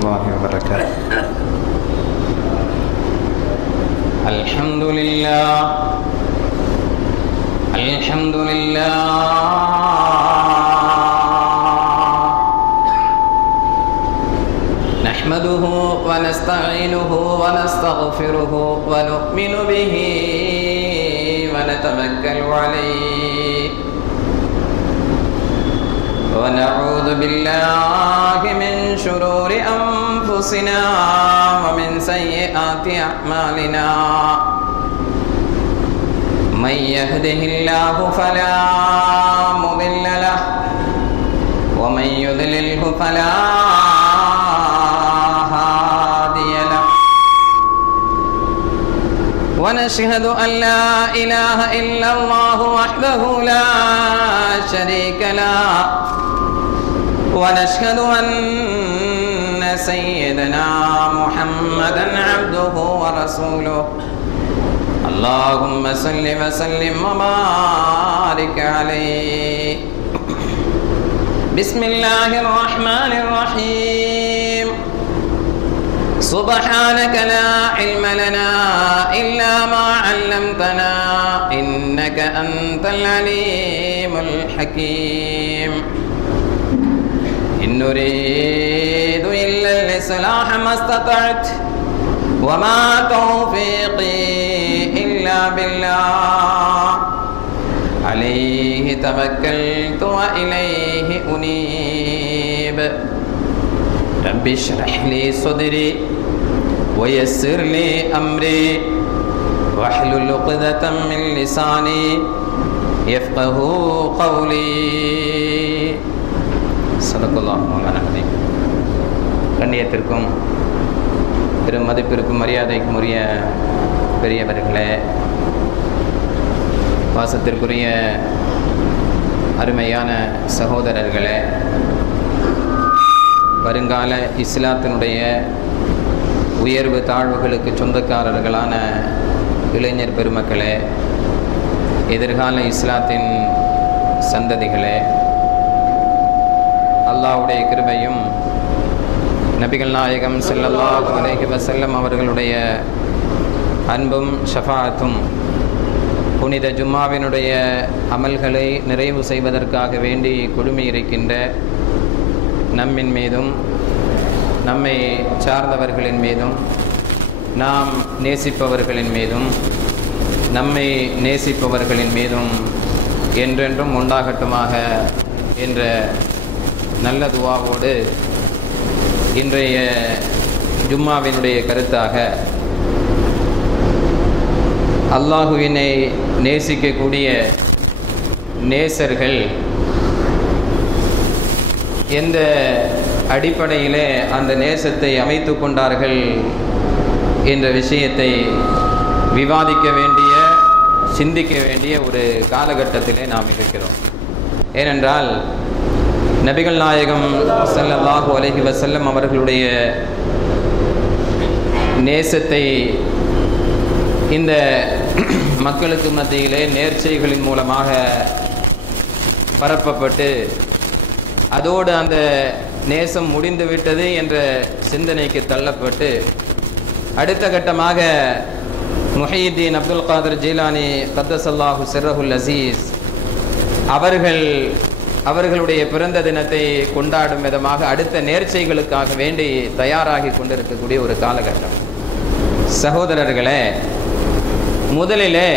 الله وبركاته. الحمد لله الحمد لله نحمده ونستعينه ونستغفره ونؤمن به ونتوكل عليه ونعوذ بالله من شرور أنفسنا ومن سيئات أعمالنا من يهده الله فلا مضل له ومن يضلله فلا هادي له ونشهد أن لا إله إلا الله وحده لا شريك له ونشهد أن سيدنا محمدا عبده ورسوله اللهم صل وسلم وبارك عليه. بسم الله الرحمن الرحيم. سبحانك لا علم لنا إلا ما علمتنا إنك أنت العليم الحكيم. إن نريد إلا الإصلاح ما استطعت وما توفيقي إلا بالله عليه توكلت وإليه أنيب. رب اشرح لي صدري ويسر لي أمري واحلل عقدة من لساني يفقه قولي. ஸல்லல்லாஹு அலைஹி வஸல்லம். கண்ணியத்திற்கும் பெரும் மதிப்பிற்கும் மரியாதைக்கும் உரிய பெரியவர்களே, பாசத்திற்குரிய அருமையான சகோதரர்களே, வருங்கால இஸ்லாத்தினுடைய உயர்வு தாழ்வுகளுக்கு சொந்தக்காரர்களான இளைஞர் பெருமக்களே, எதிர்கால இஸ்லாத்தின் சந்ததிகளே, அல்லாஹ்வுடைய கிருபையும் நபிகள் நாயகம் ஸல்லல்லாஹு அலைஹி வஸல்லம் அவர்களுடைய அன்பும் ஷஃபாஅத்தும் புனித ஜும்மாவினுடைய அமல்களை நிறைவு செய்வதற்காக வேண்டி குழுமியிருக்கின்ற நம்மின் மீதும் நம்மை சார்ந்தவர்களின் மீதும் நாம் நேசிப்பவர்களின் மீதும் நம்மை நேசிப்பவர்களின் மீதும் என்றென்றும் உண்டாகட்டுமாக என்ற நல்ல துஆவோடு இன்றைய ஜும்மாவினுடைய கருத்தாக அல்லாஹுவினை நேசிக்கக்கூடிய நேசர்கள் எந்த அடிப்படையிலே அந்த நேசத்தை அமைத்து கொண்டார்கள் என்ற விஷயத்தை விவாதிக்க வேண்டிய, சிந்திக்க வேண்டிய ஒரு காலகட்டத்திலே நாம் இருக்கிறோம். ஏனென்றால் நபிகள் நாயகம் ஸல்லல்லாஹு அலைஹி வஸல்லம் அவர்களுடைய நேசத்தை இந்த மக்களுக்கு மத்தியிலே நேர்ச்சைகளின் மூலமாக பரப்பப்பட்டு அதோடு அந்த நேசம் முடிந்துவிட்டது என்ற சிந்தனைக்கு தள்ளப்பட்டு அடுத்த கட்டமாக முஹையீத்தீன் அப்துல் காதர் ஜீலானி கத்தஸல்லாஹு சிர்ரஹுல் அஸீஸ் அவர்களுடைய பிறந்த தினத்தை கொண்டாடும் விதமாக அடுத்த நேர்ச்சைகளுக்காக வேண்டி தயாராகி கொண்டிருக்கக்கூடிய ஒரு காலகட்டம். சகோதரர்களே, முதலிலே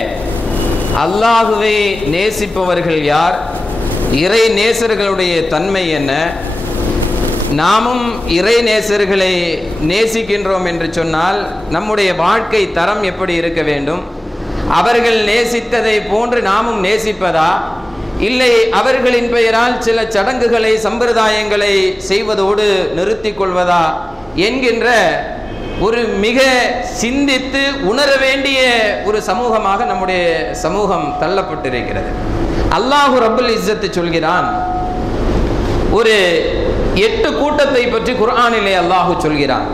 அல்லாஹுவை நேசிப்பவர்கள் யார், இறை நேசர்களுடைய தன்மை என்ன, நாமும் இறை நேசர்களை நேசிக்கின்றோம் என்று சொன்னால் நம்முடைய வாழ்க்கை தரம் எப்படி இருக்க வேண்டும், அவர்கள் நேசித்ததை போன்று நாமும் நேசிப்பதா, இல்லை அவர்களின் பெயரால் சில சடங்குகளை சம்பிரதாயங்களை செய்வதோடு நிறுத்தி கொள்வதா என்கின்ற ஒரு மிக சிந்தித்து உணர வேண்டிய ஒரு சமூகமாக நம்முடைய சமூகம் தள்ளப்பட்டிருக்கிறது. அல்லாஹு ரப்புல் இஸ்ஸத் சொல்கிறான், ஒரு 8 கூட்டத்தை பற்றி குர்ஆனிலே அல்லாஹு சொல்கிறான்.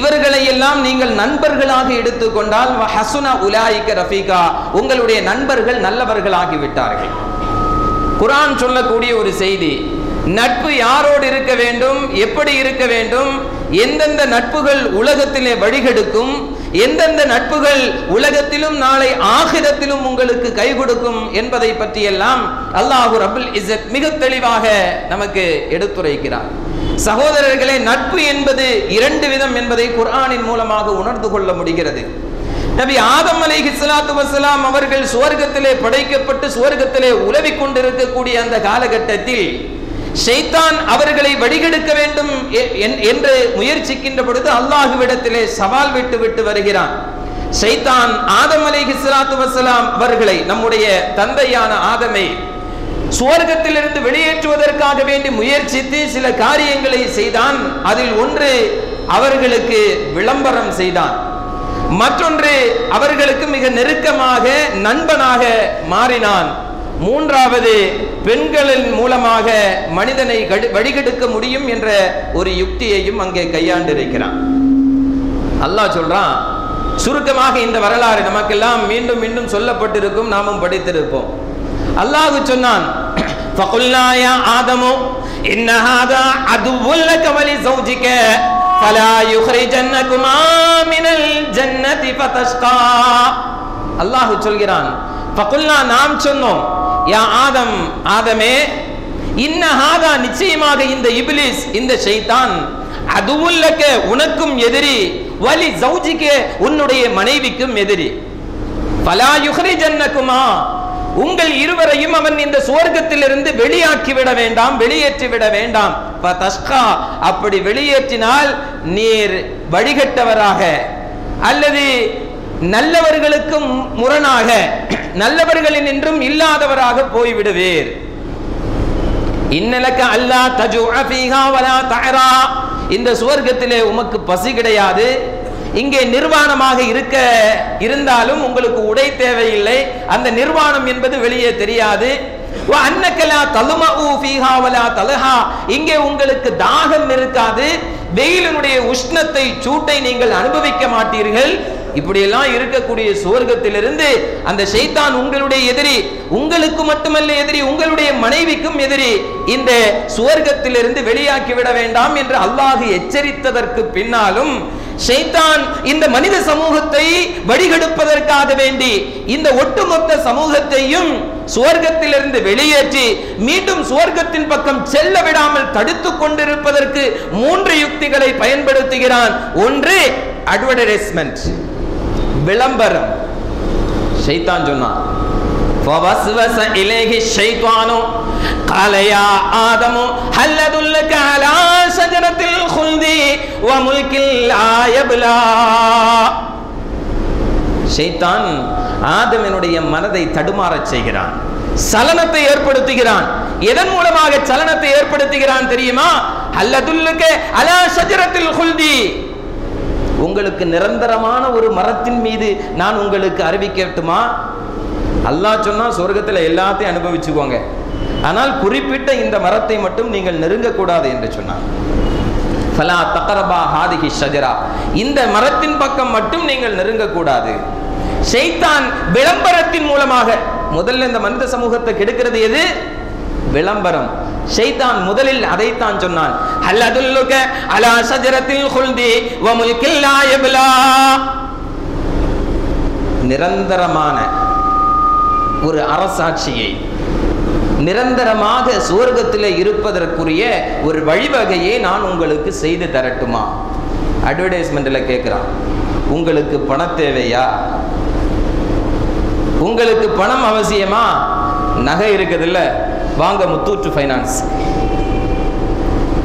இவர்களை எல்லாம் நீங்கள் நண்பர்களாக எடுத்துக்கொண்டால் வஹசுன உலாயிக ரஃபீகா, உங்களுடைய நண்பர்கள் நல்லவர்களாகி விட்டார்கள். குர்ஆன் சொல்லக்கூடிய ஒரு செய்தி, நட்பு யாரோடு இருக்க வேண்டும், எப்படி இருக்க வேண்டும், எந்தெந்த நட்புகள் உலகத்திலே வழிகெடுக்கும், எந்தெந்த நட்புகள் உலகத்திலும் நாளை ஆகிரத்திலும் உங்களுக்கு கை கொடுக்கும் என்பதை பற்றியெல்லாம் அல்லாஹ் ரப்புல் இஸ்ஸத் மிக தெளிவாக நமக்கு எடுத்துரைக்கிறார். சகோதரர்களே, நட்பு என்பது இரண்டு விதம் என்பதை குர்ஆனின் மூலமாக உணர்ந்து கொள்ள முடிகிறது. நபி ஆதம் அலைஹிஸ்ஸலாத்து வஸ்ஸலாம் அவர்கள் சுவர்க்கத்திலே படைக்கப்பட்டு சுவர்க்கத்திலே உலவிக் கொண்டிருக்கக்கூடிய அந்த காலகட்டத்தில் ஷைத்தான் அவர்களை வழிகெடுக்க வேண்டும் என்று முயற்சிக்கின்ற பொழுது அல்லாஹ்விடத்திலே சவால் விட்டு வருகிறான். ஷைத்தான் ஆதம் அலைஹிஸ்ஸலாத்து வஸ்ஸலாம் அவர்களை, நம்முடைய தந்தையான ஆதமை சுவர்க்கத்திலிருந்து வெளியேற்றுவதற்காக வேண்டி முயற்சித்து சில காரியங்களை செய்தான். அதில் ஒன்று அவர்களுக்கு விளம்பரம் செய்தான், மற்றொன்று அவர்களுக்கு மிக நெருக்கமாக நண்பனாக மாறினான், மூன்றாவது பெண்களின் மூலமாக மனிதனை வழிகெடுக்க முடியும் என்ற ஒரு யுக்தியையும் அங்கே கையாண்டிருக்கிறான். அல்லாஹ் சொல்றான், சுருக்கமாக இந்த வரலாறு நமக்கெல்லாம் மீண்டும் மீண்டும் சொல்லப்பட்டிருக்கும், நாமும் படித்திருப்போம். அல்லாஹ் சொன்னான், ஃபகுல்னா யா ஆதமு இன்ன ஹாதா அதுவுல் லக வலி ஸௌஜிக ஃபலா யுக்ரிஜன்னகுமா மினல் ஜன்னதி ஃபதஷ்கா. அல்லாஹ் சொல்கிறான், ஃபகுல்னா நாம் சொன்னோம், யா ஆதம் ஆதமே, இன்ன ஹாதா நிச்சயமாக இந்த இப்லீஸ் இந்த ஷைத்தான் அதுவுல் லக உனக்கும் எதிரி, வலி ஸௌஜிக உன்னுடைய மனைவிக்கும் எதிரி, ஃபலா யுக்ரிஜன்னகுமா உங்கள் இருவரையும் அவன் இந்த சுவர்க்கத்திலிருந்து வெளியாக்கி விட வேண்டாம், வெளியேற்றி விட வேண்டாம். அப்படி வெளியேற்றினால் நீர் வழிகட்டவராக அல்லது நல்லவர்களுக்கு முரணாக நல்லவர்களின் என்றும் இல்லாதவராக போய்விடுவீர். இன்னலக அல்லா தஜுஅ ஃபீஹா வலா தஅரா, இந்த சுவர்க்கத்திலே உமக்கு பசி கிடையாது, இங்கே நிர்வாணமாக இருந்தாலும் உங்களுக்கு உடை தேவையில்லை, அந்த நிர்வாணம் என்பது வெளியே தெரியாது. இங்கே உங்களுக்கு தாகம் இருக்காது, வெயிலினுடைய உஷ்ணத்தை சூட்டை நீங்கள் அனுபவிக்க மாட்டீர்கள். இப்படியெல்லாம் இருக்கக்கூடிய சுவர்க்கத்திலிருந்து அந்த ஷைத்தான் உங்களுடைய எதிரி, உங்களுக்கு மட்டுமல்ல எதிரி, உங்களுடைய மனைவிக்கும் எதிரி. இந்த சுவர்க்கத்திலிருந்து வெளியாக்கி விட வேண்டாம் என்று அல்லாஹ் எச்சரித்ததற்கு பின்னாலும் ஷைத்தான் இந்த மனித சமூகத்தை வழிகெடுப்பதற்காக வேண்டி இந்த ஒட்டுமொத்த சமூகத்தையும் சுவர்க்கத்திலிருந்து வெளியேற்றி மீண்டும் சுவர்க்கத்தின் பக்கம் செல்ல விடாமல் தடுத்துக் கொண்டிருப்பதற்கு 3 யுக்திகளை பயன்படுத்துகிறான். ஒன்று அட்வர்டைஸ்மென்ட், விளம்பரம். ஷைத்தான் சொன்னான், فوسوس إليه الشيطان قال يا آدم هل أدلك على شجرة الخلد وملك لا يبلى. ஷைத்தான் ஆதமினுடைய மனதை தடுமாறச் செய்கிறான், சலனத்தை ஏற்படுத்துகிறான். எதன் மூலமாக சலனத்தை ஏற்படுத்துகிறான் தெரியுமா? ஹல் அதுல்லுக அலா ஷஜரத்தில் குல்தி, உங்களுக்கு நிரந்தரமான ஒரு மரத்தின் மீது நான் உங்களுக்கு அறிவிக்கட்டுமா? அல்லாஹ் சொன்னா சொர்க்கத்தில் எல்லாத்தையும் அனுபவிச்சுக்கோங்க, ஆனால் குறிப்பிட்ட இந்த மரத்தை மட்டும் நீங்கள் நெருங்கக்கூடாது என்று சொன்னார். ஃபலா தக்ரபா ஹாதிஹி ஷஜரா, இந்த மரத்தின் பக்கம் மட்டும் நீங்கள் நெருங்கக்கூடாது. ஷைத்தான் விளம்பரத்தின் மூலமாக முதல்ல இந்த மனித சமூகத்தை கெடுக்கிறது எது? விளம்பரம். ஷைத்தான் முதலில் அதைத்தான் சொன்னான், ஹல் அதுல்லுக அலா ஷஜரத்தில் குல்தி வ முல்கில் லா யப்லா, நிரந்தரமான ஒரு அரசாட்சியை, நிரந்தரமாக சுவர்க்கத்தில் இருப்பதற்குரிய ஒரு வழிவகையை நான் உங்களுக்கு செய்து தரட்டுமா? அட்வர்டைஸ்மெண்ட்ல கேட்கிறான், உங்களுக்கு பண தேவையா? உங்களுக்கு பணம் அவசியமா? நகை இருக்குதுல்ல, வாங்க முத்தூட் ஃபைனான்ஸ்.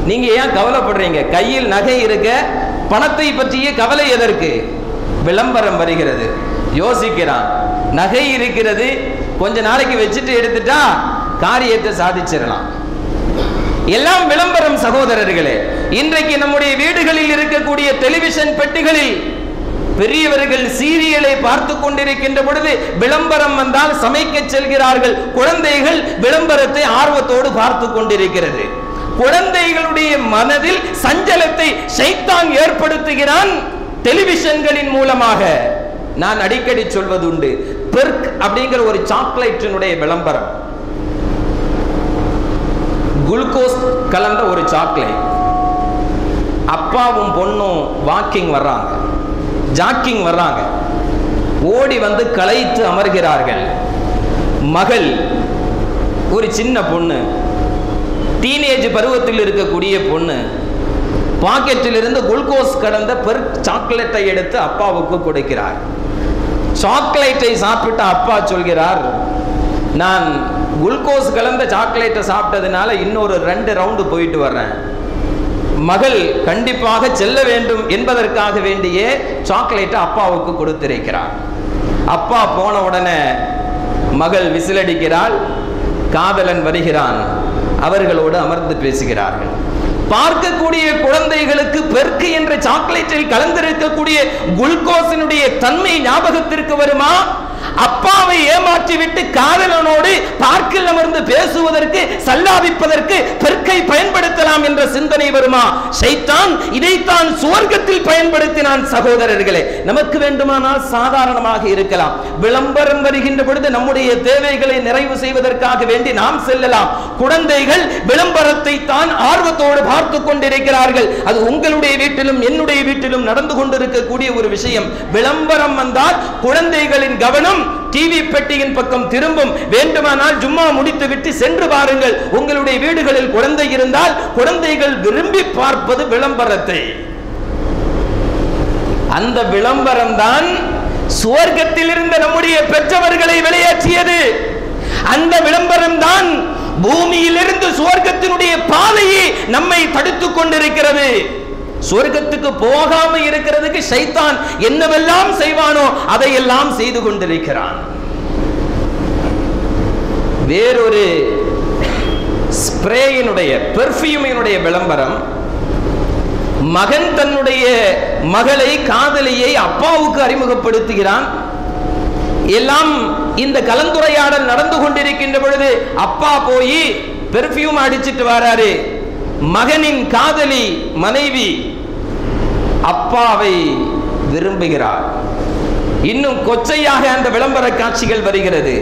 நீங்க ஏன் கவலைப்படுறீங்க? கையில் நகை இருக்க பணத்தை பற்றிய கவலை எதற்கு? விளம்பரம் வருகிறது, யோசிக்கிறான், நகை இருக்கிறது, கொஞ்ச நாளைக்கு வச்சுட்டு எடுத்துட்டா காரியத்தை சாதிச்சிடலாம். எல்லாம் விளம்பரம். சகோதரர்களே, இன்றைக்கு நம்முடைய வீடுகளில் இருக்கக்கூடிய டெலிவிஷன் பெட்டிகளில் பெரியவர்கள் சீரியலை பார்த்து கொண்டிருக்கின்ற பொழுது விளம்பரம் வந்தால் சமைக்க செல்கிறார்கள். குழந்தைகள் விளம்பரத்தை ஆர்வத்தோடு பார்த்து கொண்டிருக்கிறது. குழந்தைகளுடைய மனதில் சஞ்சலத்தை ஷைத்தான் ஏற்படுத்துகிறான் டெலிவிஷன்களின் மூலமாக. நான் அடிக்கடி சொல்வதுண்டு, பெர்க் அப்படிங்கிற ஒரு சாக்லேட்டினுடைய விளம்பரம், குளுக்கோஸ் கலந்த ஒரு சாக்லேட். அப்பாவும் பொண்ணும் ஜாக்கிங் வர்றாங்க. ஓடி வந்து களைத்து அமர்கிறார்கள். மகள், ஒரு சின்ன பொண்ணு, டீனேஜ் பருவத்தில் இருக்கக்கூடிய பொண்ணு, பாக்கெட்டில் இருந்து குளுக்கோஸ் கலந்த சாக்லேட்டை எடுத்து அப்பாவுக்கு கொடுக்கிறார். சாக்லேட்டை சாப்பிட்ட அப்பா சொல்கிறார், நான் குளுக்கோஸ் கலந்த சாக்லேட்டை சாப்பிட்டதுனால இன்னொரு 2 ரவுண்டு போயிட்டு வர்றேன். மகள் கண்டிப்பாக செல்ல வேண்டும் என்பதற்காக வேண்டிய சாக்லேட்டை அப்பாவுக்கு கொடுத்திருக்கிறார். அப்பா போன உடனே மகள் விசிலடிக்கிறாள். காதலன் வருகிறான். அவர்களோடு அமர்ந்து பேசுகிறார்கள். பார்க்கக்கூடிய குழந்தைகளுக்கு பெர்க் என்ற சாக்லேட்டில் கலந்திருக்கக்கூடிய குளுக்கோஸினுடைய தன்மை ஞாபகத்திற்கு வருமா? அப்பாவை ஏமாற்றிவிட்டு காதலனோடு பார்க்கில் அமர்ந்து பேசுவதற்கு, சல்லாபிப்பதற்கு பெர்க்கை பயன்படுத்தலாம் என்ற சிந்தனை வருமா? ஷைத்தான் இதைத்தான் சுவர்க்கத்தில் பயன்படுத்தினான். சகோதரர்களே, நமக்கு வேண்டுமானால் சாதாரணமாக இருக்கலாம். விளம்பரம் வருகின்ற பொழுது நம்முடைய தேவைகளை நிறைவு செய்வதற்காக வேண்டி நாம் செல்லலாம். குழந்தைகள் விளம்பரத்தை தான் ஆர்வத்தோடு பார்த்து கொண்டிருக்கிறார்கள். அது உங்களுடைய வீட்டிலும் என்னுடைய வீட்டிலும் நடந்து கொண்டிருக்கக்கூடிய ஒரு விஷயம். விளம்பரம் வந்தால் குழந்தைகளின் கவனம் டிவி பெட்டியின் பக்கம் திரும்பும். வேண்டுமானால் ஜும்மா முடித்து விட்டு சென்று பாருங்கள். உங்களுடைய வீடுகளில் குழந்தை இருந்தால் குழந்தைகள் விரும்பி பார்ப்பது விளம்பரத்தை. அந்த விளம்பரம் தான் சுவர்க்கத்தில் இருந்த நம்முடைய பெற்றவர்களை வெளியேற்றியது. அந்த விளம்பரம் தான் பூமியிலிருந்து சுவர்க்கத்தினுடைய பாதையை நம்மை தடுத்துக் கொண்டிருக்கிறது. சுவர்க்கத்துக்கு போகாம இருக்கிறதுக்கு ஷைத்தான் என்னவெல்லாம் செய்வானோ அதையெல்லாம் செய்து கொண்டிருக்கிறான். வேறொரு ஸ்ப்ரேயினுடைய, பெர்ஃபியூமினுடைய விளம்பரம். மகன் தன்னுடைய மகளை, காதலியை அப்பாவுக்கு அறிமுகப்படுத்துகிறான். எல்லாம் இந்த கலந்துரையாடல் நடந்து கொண்டிருக்கின்ற பொழுது அப்பா போய் பெர்ஃபியூம் அடிச்சிட்டு வராரு. மகனின் காதலி மனைவி அப்பாவை விரும்புகிறார். இன்னும் கொச்சையாக அந்த விளம்பர காட்சிகள் வருகிறது.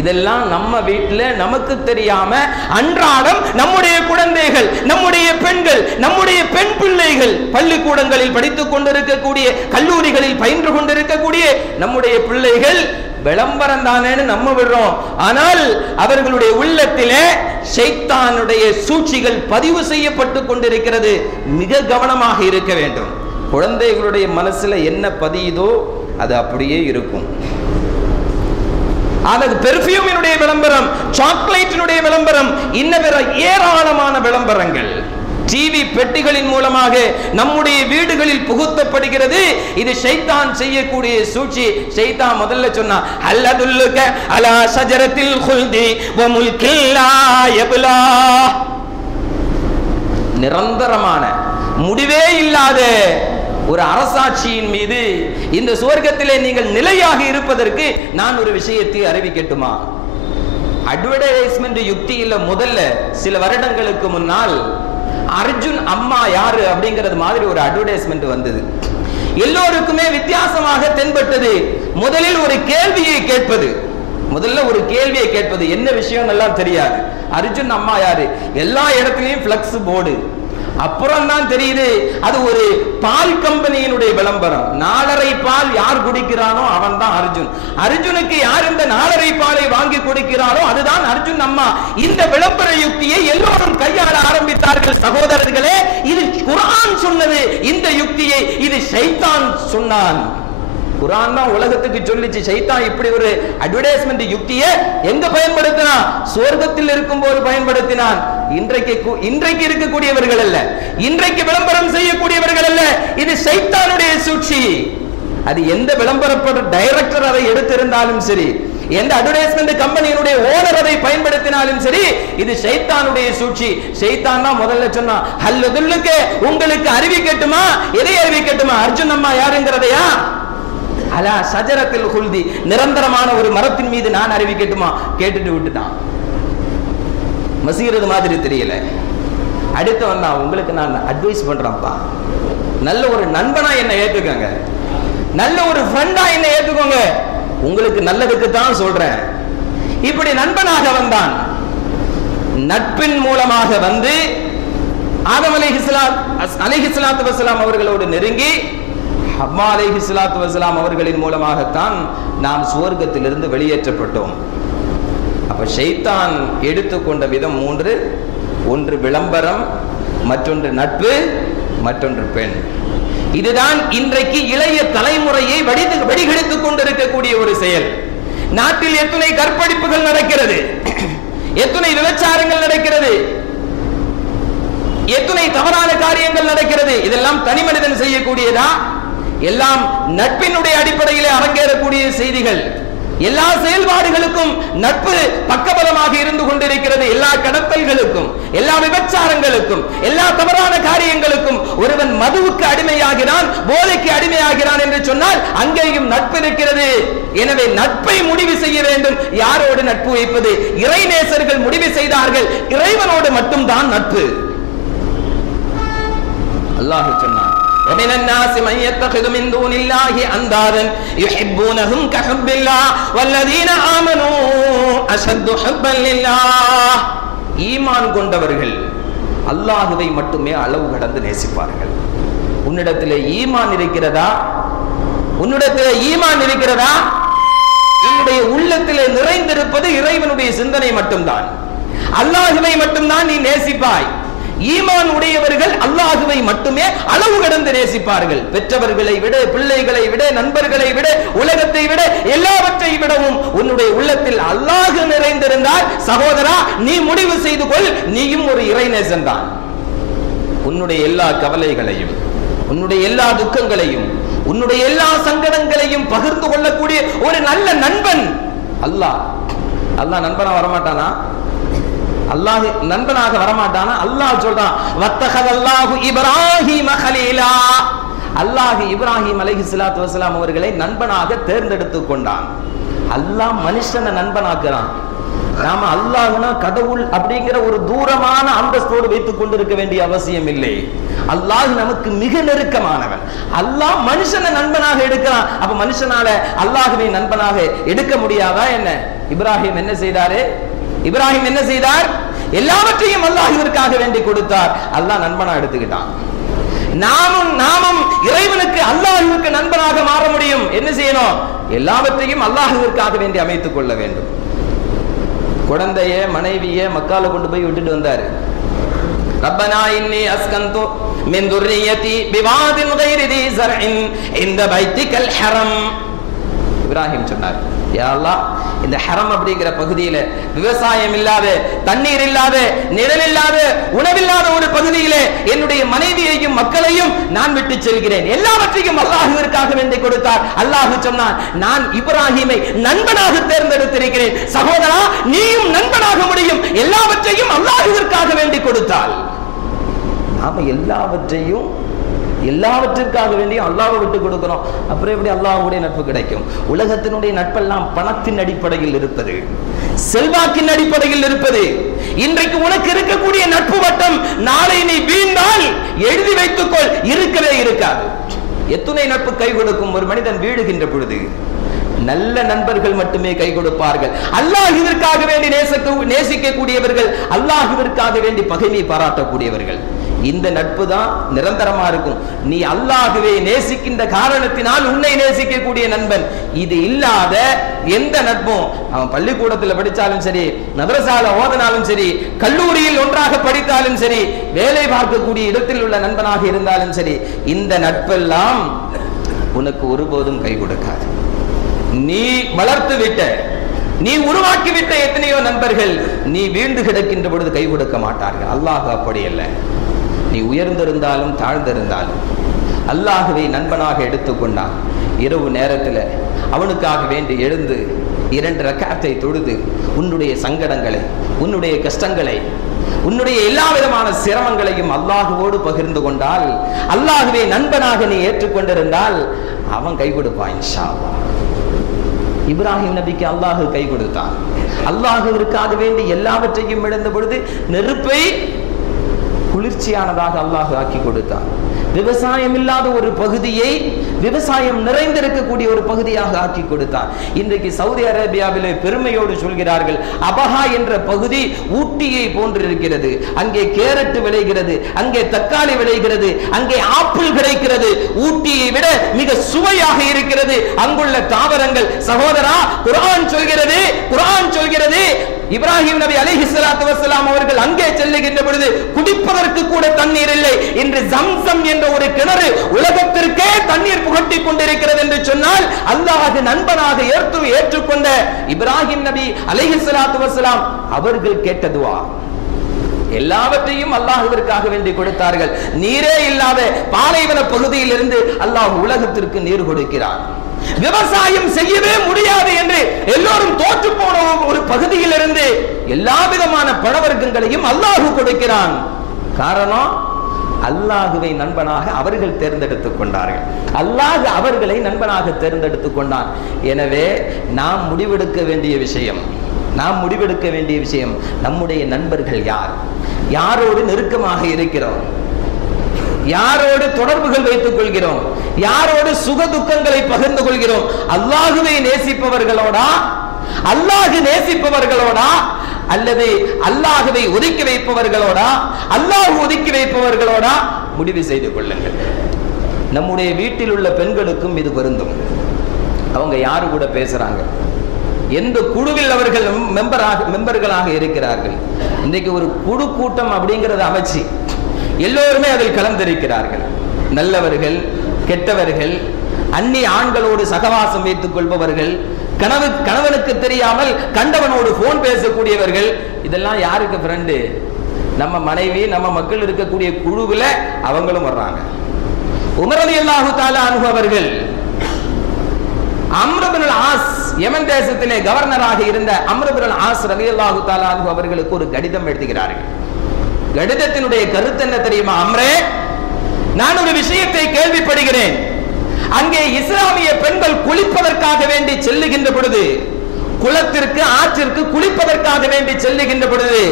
இதெல்லாம் நம்ம வீட்டில் நமக்கு தெரியாம அன்றாடம் நம்முடைய குழந்தைகள், நம்முடைய பெண்கள், நம்முடைய பெண் பிள்ளைகள் பள்ளிக்கூடங்களில் படித்துக் கொண்டிருக்கக்கூடிய, கல்லூரிகளில் பயின்று கொண்டிருக்கக்கூடிய நம்முடைய பிள்ளைகள் விளம்பரம் தானேன்னு நம்ம விடுறோம். ஆனால் அவர்களுடைய உள்ளத்திலே ஷைத்தானுடைய சூழ்ச்சிகள் பதிவு செய்யப்பட்டு கொண்டிருக்கிறது. மிக கவனமாக இருக்க வேண்டும். குழந்தைகளுடைய மனசுல என்ன பதியுதோ அது அப்படியே இருக்கும். அதற்கு பெர்ஃபியூமினுடைய விளம்பரம், சாக்லேட்டினுடைய விளம்பரம், இன்ன ஏராளமான விளம்பரங்கள் டிவி பெட்டிகளின் மூலமாக நம்முடைய வீடுகளில் புகுத்தப்படுகிறது. இது ஷைத்தான் செய்யக்கூடிய சூழ்ச்சி. ஷைத்தான் முதல்ல சொன்னா, அல்லதுல்லுக அலா ஷஜரத்தில் குல்தி வ முல்கின் லா யப்லா, நிரந்தரமான முடிவே இல்லாத ஒரு அரசாட்சியின் மீது இந்த சுவர்க்கத்திலே நீங்கள் நிலையாக இருப்பதற்கு நான் ஒரு விஷயத்தை அறிவிக்கட்டுமா? அட்வர்டைஸ்மெண்ட் யுக்தியில முதல்ல சில வருடங்களுக்கு முன்னால் அர்ஜுன் அம்மா யாரு அப்படிங்கிறது மாதிரி ஒரு அட்வர்டைஸ்மெண்ட் வந்தது. எல்லோருக்குமே வித்தியாசமாக தென்பட்டது. முதலில் ஒரு கேள்வியை கேட்பது, என்ன விஷயம் எல்லாம் தெரியாது. அர்ஜுன் அம்மா யாரு? எல்லா இடத்துலயும் பிளக்ஸ் போர்டு. அப்புறம் தான் தெரியுது அது ஒரு பால் கம்பெனியினுடைய விளம்பரம். 4.5 பால் யார் குடிக்கிறானோ அவன் தான் அர்ஜுன். அர்ஜுனுக்கு யார் இந்த 4.5 பாலை வாங்கி கொடுக்கிறாரோ அதுதான் அர்ஜுன் அம்மா. இந்த விளம்பர யுக்தியை எல்லோரும் கையாள ஆரம்பித்தார்கள். சகோதரர்களே, இது குர்ஆன் சொன்னது இந்த யுக்தியை, இது ஷைத்தான் சொன்னான். குர்ஆன் தான் உலகத்துக்கு சொல்லிச்சு. ஷைத்தான் இப்படி ஒரு அட்வர்டைஸ்மெண்ட் யுக்தியை எங்க பயன்படுத்தினான்? சுவர்க்கத்தில் இருக்கும் போது பயன்படுத்தினான். இன்றைக்கு இருக்கக்கூடியவர்கள் அல்ல, இன்றைக்கு விளம்பரம் செய்யக்கூடியவர்கள் அல்ல, இது ஷைத்தானுடைய சூழ்ச்சி. அது எந்த விளம்பரப்பட டைரக்டர் அதை எடுத்திருந்தாலும் சரி, எந்த அட்வர்டைஸ்மெண்ட் கம்பெனியினுடைய ஓனர் அதை பயன்படுத்தினாலும் சரி, இது ஷைத்தானுடைய சூழ்ச்சி. ஷைத்தான் தான் முதல்ல சொன்னா, அல்லதுல்லுக்கு உங்களுக்கு அறிவிக்கட்டுமா? எதை அறிவிக்கட்டுமா? அர்ஜுன் அம்மா யாருங்கிறதையா? அலா ஷஜரத்தில் குல்தி, நிரந்தரமான ஒரு மரத்தின் மீது நான் அறிவிக்கட்டுமா? கேட்டுட்டு விட்டுட்டான். மசீரது மாதிரி தெரியல. அடுத்து வந்தா, உங்களுக்கு நான் அட்வைஸ் பண்றேன்ப்பா, நல்ல ஒரு நண்பனா என்ன ஏத்துக்கோங்க, நல்ல ஒரு ஃப்ரெண்டா என்ன ஏத்துக்கோங்க, உங்களுக்கு நல்லதுக்கு தான் சொல்றேன். இப்படி நண்பனாக வந்தான். நட்பின் மூலமாக வந்து ஆதம் அலைஹிஸ்ஸலாத்து வஸலாம் அவர்களோடு நெருங்கி ஹவ்வா அலைஹிஸ்ஸலாத்து வஸலாம் அவர்களின் மூலமாகத்தான் நாம் சுவர்க்கத்திலிருந்து வெளியேற்றப்பட்டோம். அப்ப ஷைத்தான் எடுத்துக்கொண்ட விதம் 3: ஒன்று விளம்பரம், மற்றொன்று நட்பு, மற்றொன்று பெண். இதுதான் இன்றைக்கு இளைய தலைமுறையை வடிகெடுத்துக் கொண்டிருக்கக்கூடிய ஒரு செயல். நாட்டில் எத்தனை கற்பழிப்புகள் நடக்கிறது, எத்தனை விபச்சாரங்கள் நடக்கிறது, எத்தனை தவறான காரியங்கள் நடக்கிறது. இதெல்லாம் தனி மனிதன் செய்யக்கூடியதா? எல்லாம் நட்பினுடைய அடிப்படையிலே அரங்கேறக்கூடிய செய்திகள். எல்லா செயல்பாடுகளுக்கும் நட்பு பக்கபலமாக இருந்து கொண்டிருக்கிறது. எல்லா கடத்தல்களுக்கும், எல்லா விபச்சாரங்களுக்கும், எல்லா தவறான காரியங்களுக்கும் ஒருவன் மதுவுக்கு அடிமையாகிறான், போதைக்கு அடிமையாகிறான் என்று சொன்னால் அங்கேயும் நட்பு இருக்கிறது. எனவே நட்பை முடிவு செய்ய வேண்டும். யாரோடு நட்பு வைப்பது? இறைநேசர்கள் முடிவு செய்தார்கள், இறைவனோடு மட்டும்தான் நட்பு. அல்லாஹ் சொன்னான், ومن الناس من يتخذ من دون الله اندادا يحبونهم كحب الله والذين آمنوا اشد حبا لله. ஈமான் கொண்டவர்கள் அல்லாஹ்வை மட்டுமே அளவு கடந்து நேசிப்பார்கள். உன்னிடத்திலே ஈமான் இருக்கிறதா? உன்னிடத்திலே ஈமான் இருக்கிறதா? உன்னுடைய உள்ளத்திலே நிறைந்திருப்பது இறைவனுடைய சிந்தனை மட்டும்தான். அல்லாஹ்வை மட்டும்தான் நீ நேசிப்பாய். ஈமான் உடையவர்கள் அல்லாஹ்வை மட்டுமே அளவு கடந்து நேசிப்பார்கள். பெற்றவர்களை விட, பிள்ளைகளை விட, நண்பர்களை விட, உலகத்தை விட, எல்லாவற்றை விடவும் உன்னுடைய உள்ளத்தில் அல்லாஹ் நிறைந்திருந்தால் சகோதரா, நீ முடிவு செய்து கொள், நீயும் ஒரு இறைநேசன் தான். உன்னுடைய எல்லா கவலைகளையும், உன்னுடைய எல்லா துக்கங்களையும், உன்னுடைய எல்லா சங்கடங்களையும் பகிர்ந்து கொள்ளக்கூடிய ஒரு நல்ல நண்பன் அல்லாஹ். அல்லாஹ் நண்பனா வரமாட்டானா? அல்லாஹ் நண்பனாக வரமாட்டானா? அல்லாஹ் சொல்றான், வத்தஹதல்லாஹு இப்ராஹீம கலீலா. அல்லாஹ் இப்ராஹிம் அலைஹிஸ்ஸலாத்து வஸலாம் அவர்களை நண்பனாக தேர்ந்தெடுத்துக் கொண்டான். அல்லாஹ் மனுஷனை நண்பனாக்குறான். நாம அல்லாஹ்னா கடவுள் அப்படிங்கிற ஒரு தூரமான அந்தஸ்தோடு வைத்துக் கொண்டிருக்க வேண்டிய அவசியம் இல்லை. அல்லாஹ் நமக்கு மிக நெருக்கமானவன். அல்லாஹ் மனுஷனை நண்பனாக எடுக்கிறான். அப்ப மனுஷனால அல்லாஹ்வை நண்பனாக எடுக்க முடியாதா என்ன? இப்ராஹிம் என்ன செய்தாரு? இப்ராஹிம் என்ன செய்தார்? எல்லாவற்றையும் அல்லாஹ்விற்காக வேண்டி கொடுத்தார். அல்லாஹ் நண்பனா எடுத்துக்கிட்டான். நாமும் இறைவனுக்கு அல்லாஹ்வுக்கு நண்பனாக மாற முடியும். என்ன செய்யணும்? எல்லாவற்றையும் அல்லாஹ்விற்காக வேண்டி அமைத்துக் கொள்ள வேண்டும். குழந்தைய, மனைவிய மக்கால கொண்டு போய் விட்டுட்டு வந்தாரு. ரப்பனா இன்னி அஸ்கந்து மின் துர்ரியதி பிவாதின் கைரி தி ஸர்இன் இந்த பைத்திகல் ஹரம். இப்ராஹிம் சொன்னார், யா அல்லாஹ், இந்த ஹரம் அப்படிங்கிற பகுதியில விவசாயம் இல்லாத, தண்ணீர் இல்லாத, நிழல் இல்லாத, உணவில்லாத ஒரு பகுதியிலே என்னுடைய மனைவியையும் மக்களையும் நான் விட்டு செல்கிறேன். எல்லாவற்றையும் அல்லாஹ்விற்காக வேண்டி கொடுத்தார். அல்லாஹ் சொன்னான், நான் இப்ராஹிமை நண்பனாக தேர்ந்தெடுத்திருக்கிறேன். சகோதரா, நீயும் நண்பனாக முடியும். எல்லாவற்றையும் அல்லாஹ்விற்காக வேண்டி கொடுத்தால். நாம எல்லாவற்றிற்காக வேண்டியும் அல்லாஹ்வை விட்டு கொடுக்கிறோம். அப்புறம் எப்படி அல்லாஹ்வுடைய நட்பு கிடைக்கும்? உலகத்தினுடைய நட்பெல்லாம் பணத்தின் அடிப்படையில் இருப்பது, செல்வாக்கின் அடிப்படையில் இருப்பது. இன்றைக்கு உனக்கு இருக்கக்கூடிய நட்பு வட்டம் நாளை நீ வீழ்ந்தால் எழுதி வைத்துக்கொள், இருக்கவே இருக்காது. எத்துணை நட்பு கை கொடுக்கும்? ஒரு மனிதன் வீழுகின்ற பொழுது நல்ல நண்பர்கள் மட்டுமே கை கொடுப்பார்கள். அல்லாஹ்விற்காக வேண்டி நேசிக்கக்கூடியவர்கள், அல்லாஹ்விற்காக வேண்டி பகைமை பாராட்டக்கூடியவர்கள். இந்த நட்பு தான் நிரந்தரமா இருக்கும். நீ அல்லாஹ்வை நேசிக்கின்ற காரணத்தினால் உன்னை நேசிக்கக்கூடிய நண்பன். இது இல்லாத எந்த நட்பும், அவன் பள்ளிக்கூடத்தில் படித்தாலும் சரி, மதரசால ஓதனாலும் சரி, கல்லூரியில் ஒன்றாக படித்தாலும் சரி, வேலை பார்க்கக்கூடிய இடத்தில் உள்ள நண்பனாக இருந்தாலும் சரி, இந்த நட்பெல்லாம் உனக்கு ஒருபோதும் கை கொடுக்காது. நீ வளர்த்து விட்ட, நீ உருவாக்கிவிட்ட எத்தனையோ நண்பர்கள் நீ வீழ்ந்து கிடக்கின்ற பொழுது கை கொடுக்க மாட்டார்கள். அல்லாஹ் அப்படி அல்ல. நீ உயர்ந்திருந்தாலும் தாழ்ந்திருந்தாலும் அல்லாஹ்வை நண்பனாக எடுத்துக்கொண்டான். இரவு நேரத்தில் அவனுக்காக வேண்டி எழுந்து 2 ரக்காத்தை தொழுது உன்னுடைய சங்கடங்களை, உன்னுடைய கஷ்டங்களை, உன்னுடைய எல்லா விதமான சிரமங்களையும் அல்லாஹ்வோடு பகிர்ந்து கொண்டால், அல்லாஹ்வை நண்பனாக நீ ஏற்றுக்கொண்டிருந்தால் அவன் கை கொடுப்பான் இன்ஷா அல்லாஹ். இப்ராஹிம் நபிக்கு அல்லாஹ் கை கொடுத்தான். அல்லாஹ்விற்காக வேண்டி எல்லாவற்றையும் இழந்த பொழுது நெருப்பை குளிர்ச்சியானதாக அல்லாஹ் ஆக்கி கொடுத்தான். விவசாயம் இல்லாத ஒரு பகுதியை விவசாயம் நிறைந்திருக்கக்கூடிய ஒரு பகுதியாக ஆக்கி கொடுத்தார். இன்றைக்கு சவுதி அரேபியாவிலே பெருமையோடு சொல்கிறார்கள், அபஹா என்ற பகுதி ஊட்டியை போன்றிருக்கிறது. அங்கே கேரட் விளைகிறது, அங்கே தக்காளி விளைகிறது, அங்கே ஆப்பிள் கிடைக்கிறது. ஊட்டியை விட மிக சுவையாக இருக்கிறது அங்குள்ள தாவரங்கள். சகோதரா, குர்ஆன் சொல்கிறது இப்ராஹிம் நபி அலைஹிஸ்ஸலாத்து வஸ்ஸலாம் அவர்கள் அங்கே செல்லுகின்ற பொழுது குடிப்பதற்கு கூட தண்ணீர் இல்லை. இன்று ஜம்சம் என்ற ஒரு கிணறு உலகத்திற்கே தண்ணீர் புகட்டி கொண்டிருக்கிறது என்று சொன்னால், அல்லாஹ் நண்பனாக ஏற்றுக்கொண்ட இப்ராஹிம் நபி அலைஹிஸ்ஸலாத்து வஸ்ஸலாம் அவர்கள் கேட்ட துஆ. எல்லாவற்றையும் அல்லாஹ்விற்காக வேண்டி கொடுத்தார்கள். நீரே இல்லாத பாலைவன பகுதியில் இருந்து அல்லாஹ் உலகத்திற்கு நீர் கொடுக்கிறார். விவசாயம் செய்யவே முடியாது என்று எல்லோரும் தோற்று போன ஒரு பகுதியில் இருந்து எல்லா விதமான பழவர்க்கங்களையும் அல்லாஹ் கொடுக்கிறான். காரணம், அல்லாஹுவை நண்பனாக அவர்கள் தேர்ந்தெடுத்துக் கொண்டார்கள். அல்லாஹ் அவர்களை நண்பனாக தேர்ந்தெடுத்துக் கொண்டான். எனவே நாம் முடிவெடுக்க வேண்டிய விஷயம் நம்முடைய நண்பர்கள் யார், யாரோடு நெருக்கமாக இருக்கிறோம், யாரோடு தொடர்புகள் வைத்துக் கொள்கிறோம், யாரோடு சுக துக்கங்களை பகிர்ந்து கொள்கிறோம். அல்லாஹுவை நேசிப்பவர்களோடா, அல்லாஹ் நேசிப்பவர்களோடா, அல்லது அல்லாஹுவை ஒதுக்கி வைப்பவர்களோடா, அல்லாஹ் ஒதுக்கி வைப்பவர்களோடா முடிவு செய்து கொள்ளுங்கள். நம்முடைய வீட்டில் உள்ள பெண்களுக்கும் இது பொருந்தும். அவங்க யாரு கூட பேசுறாங்க, எந்த குழுவில் அவர்கள் மெம்பர்களாக இருக்கிறார்கள். இன்றைக்கு ஒரு குழு கூட்டம் அப்படிங்கறத அமைச்சு எல்லோருமே அதில் கலந்திருக்கிறார்கள். நல்லவர்கள், கெட்டவர்கள், அந்நிய ஆண்களோடு சகவாசம் வைத்துக் கொள்பவர்கள், கணவனுக்கு தெரியாமல் கண்டவனோடு போன் பேசக்கூடியவர்கள். இதெல்லாம் யாருக்கு ஃப்ரெண்டு? நம்ம மனைவி, நம்ம மக்கள் இருக்கக்கூடிய குழுவில் அவங்களும் வர்றாங்க. உமர் ரலியல்லாஹு தஆலா அன்ஹு அவர்கள் அம்ர் இப்னு ஆஸ், யமன் தேசத்திலே கவர்னராக இருந்த அம்ர் இப்னு ஆஸ் ரலியல்லாஹு தஆலா அன்ஹு அவர்களுக்கு ஒரு கடிதம் எழுதுகிறார்கள். கடிதத்தினுடைய கருத்து என்ன தெரியுமா? அம்ரே, நான் ஒரு விஷயத்தை கேள்விப்படுகிறேன். அங்கே இஸ்லாமிய பெண்கள் குளிப்பதற்காக வேண்டி செல்லுகின்ற பொழுது, குளத்திற்கு ஆற்றிற்கு குளிப்பதற்காக வேண்டி செல்லுகின்ற பொழுது,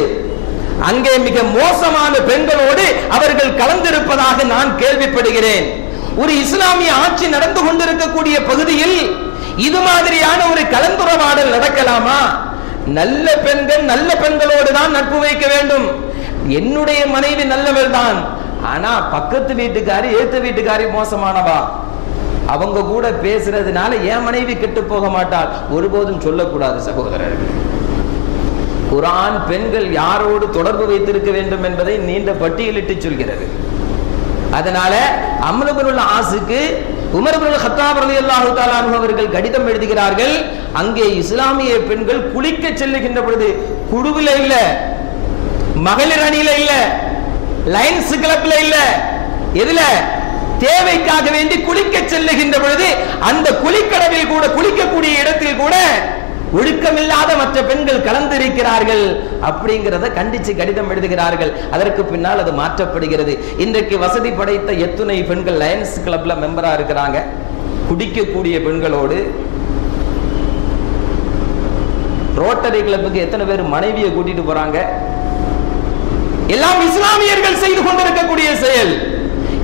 அங்கே மிக மோசமான பெண்களோடு அவர்கள் கலந்திருப்பதாக நான் கேள்விப்படுகிறேன். ஒரு இஸ்லாமிய ஆட்சி நடந்து கொண்டிருக்கக்கூடிய பகுதியில் இது மாதிரியான ஒரு கலந்துரையாடல் நடக்கலாமா? நல்ல பெண்கள் நல்ல பெண்களோடு தான் நட்பு வைக்க வேண்டும். என்னுடைய மனைவி நல்லவள் தான், ஆனா பக்கத்து வீட்டுக்காரி ஏத்த வீட்டுக்காரி மோசமானவா, அவங்க கூட பேசுறதுனால என் மனைவி கெட்டு போக மாட்டாள், ஒருபோதும் சொல்லக்கூடாது. சகோதரர்கள், குர்ஆன் பெண்கள் யாரோடு தொடர்பு வைத்திருக்க வேண்டும் என்பதை நீண்ட பட்டியலிட்டு சொல்கிறது. அதனால அம்ர் இப்னு ஆஸுக்கு உமர் இப்னு கத்தாப் ரலியல்லாஹு தஆலா அன்ஹு அவர்கள் கடிதம் எழுதுகிறார்கள். அங்கே இஸ்லாமிய பெண்கள் குளிக்க செல்லுகின்ற பொழுது குழுவில இல்ல, மகளிர் அணியில இல்ல, லைன்ஸ் கிளப்ல இல்ல, எதுல தேவைக்காக வேண்டி குளிக்க செல்லுகின்ற பொழுது அந்த குளிக்கடவில் கூட, குளிக்கக்கூடிய இடத்தில் கூட ஒழுக்கமில்லாத மற்ற பெண்கள் கலந்திருக்கிறார்கள் அப்படிங்கிறத கண்டிச்சு கடிதம் எழுதுகிறார்கள். அதற்கு பின்னால் அது மாற்றப்படுகிறது. இன்றைக்கு வசதி படைத்த எத்துணை பெண்கள் லயன்ஸ் கிளப்ல மெம்பரா இருக்கிறாங்க. குடிக்கக்கூடிய பெண்களோடு ரோட்டரி கிளப்புக்கு எத்தனை பேர் மனைவியை கூட்டிட்டு போறாங்க? எல்லாம் இஸ்லாமியர்கள் செய்து கொண்டிருக்கக்கூடிய செயல்.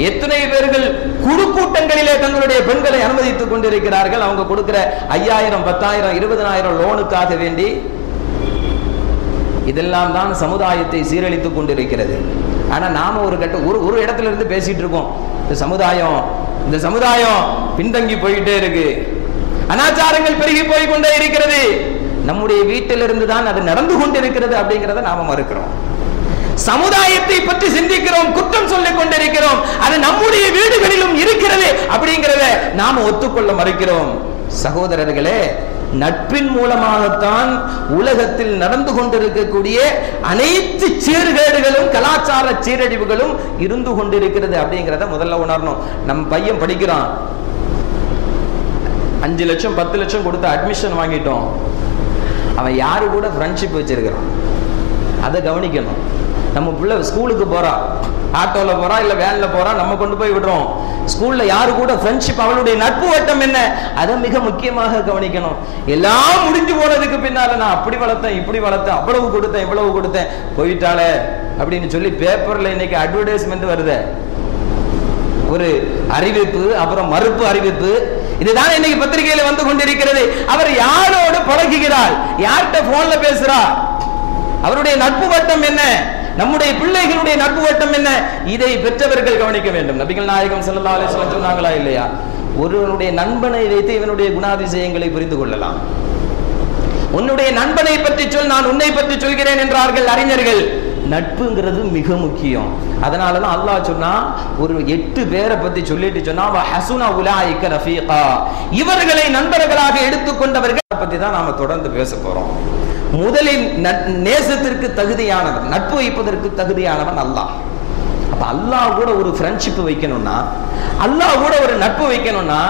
எத்தனை பேர்கள் குழு கூட்டங்களிலே தங்களுடைய பெண்களை அனுமதித்துக் கொண்டிருக்கிறார்கள். அவங்க கொடுக்கிற 5000, 10,000, 20,000 லோனுக்காக வேண்டி. இதெல்லாம் தான் சமுதாயத்தை சீரழித்துக் கொண்டிருக்கிறது. ஆனா நாம ஒரு இடத்துல இருந்து பேசிட்டு இருக்கோம், இந்த சமுதாயம் பின்தங்கி போயிட்டே இருக்கு, அனாச்சாரங்கள் பெருகி போய் கொண்டே இருக்கிறது, நம்முடைய வீட்டிலிருந்து தான் அது நடந்து கொண்டிருக்கிறது அப்படிங்கிறத நாம மறுக்கிறோம். சமுதாயத்தை பற்றி சிந்திக்கிறோம், குற்றம் சொல்லிக் கொண்டிருக்கிறோம், அது நம்முடைய வீடுகளிலும் இருக்கிறது அப்படிங்கிறத நாம ஒத்துக்கொள்ள மறுக்கிறோம். சகோதரர்களே, நட்பின் மூலமாகத்தான் உலகத்தில் நடந்து கொண்டிருக்கக்கூடிய அனைத்து சீர்கேடுகளும் கலாச்சார சீரழிவுகளும் இருந்து கொண்டிருக்கிறது அப்படிங்கிறத முதல்ல உணரணும். நம்ம பையன் படிக்கிறான், 5 லட்சம் 10 லட்சம் கொடுத்து அட்மிஷன் வாங்கிட்டோம், அவன் யாரு கூட ஃப்ரெண்ட்ஷிப் வச்சிருக்கிறான் அதை கவனிக்கணும். நம்ம பிள்ளை ஸ்கூலுக்கு போறா, ஆட்டோல போறா இல்ல வேன்ல போறா, நம்ம கொண்டு போய் விடுறோம். ஸ்கூல்ல யாரு கூட ஃப்ரெண்ட்ஷிப், அவளுடைய நட்பு வட்டம் என்ன, அதை மிக முக்கியமாக கவனிக்கணும். எல்லாம் முடிஞ்சு போனதுக்கு பின்னால நான் அப்படி வளர்த்தேன், இப்படி வளர்த்தேன், அவ்வளவு கொடுத்தேன், இவ்வளவு கொடுத்தேன், போயிட்டாளே அப்படின்னு சொல்லி பேப்பர்ல இன்னைக்கு அட்வர்டைஸ்மெண்ட் வருது. ஒரு அறிவிப்பு, அப்புறம் மறுப்பு அறிவிப்பு. இதுதான் இன்னைக்கு பத்திரிகையில வந்து கொண்டிருக்கிறது. அவர் யாரோடு பழகுகிறார், யார்கிட்ட போன்ல பேசுறார், அவருடைய நட்பு வட்டம் என்ன, நம்முடைய பிள்ளைகளுடைய நட்பு வட்டம் என்ன, இதை பெற்றவர்கள் கவனிக்க வேண்டும். நபிகள் நாயகம் ஸல்லல்லாஹு அலைஹி வஸல்லம் சொன்னாங்களா இல்லையா, ஒருவனுடைய நண்பனை வைத்து இவனுடைய குணாதிசயங்களை புரிந்து கொள்ளலாம். உன்னுடைய நண்பனை பற்றி சொல், நான் உன்னை பற்றி சொல்கிறேன் என்றார்கள் அறிஞர்கள். நட்புங்கிறது மிக முக்கியம். அதனாலதான் அல்லாஹ் சொன்னா, ஒரு 8 பேரை பத்தி சொல்லிட்டு சொன்னா, வஹசுன உலாயிக ரஃபீகா, இவர்களை நண்பர்களாக எடுத்துக்கொண்டவர்கள் பத்தி தான் நாம தொடர்ந்து பேச போறோம். முதலில் நேசத்திற்கு தகுதியானவன், நட்பு வைப்பதற்கு தகுதியானவன் அல்லாஹ். அப்ப அல்லாஹ் கூட ஒரு ஃப்ரெண்ட்ஷிப் வைக்கணும்னா, அல்லாஹ் கூட ஒரு நட்பு வைக்கணும்னா,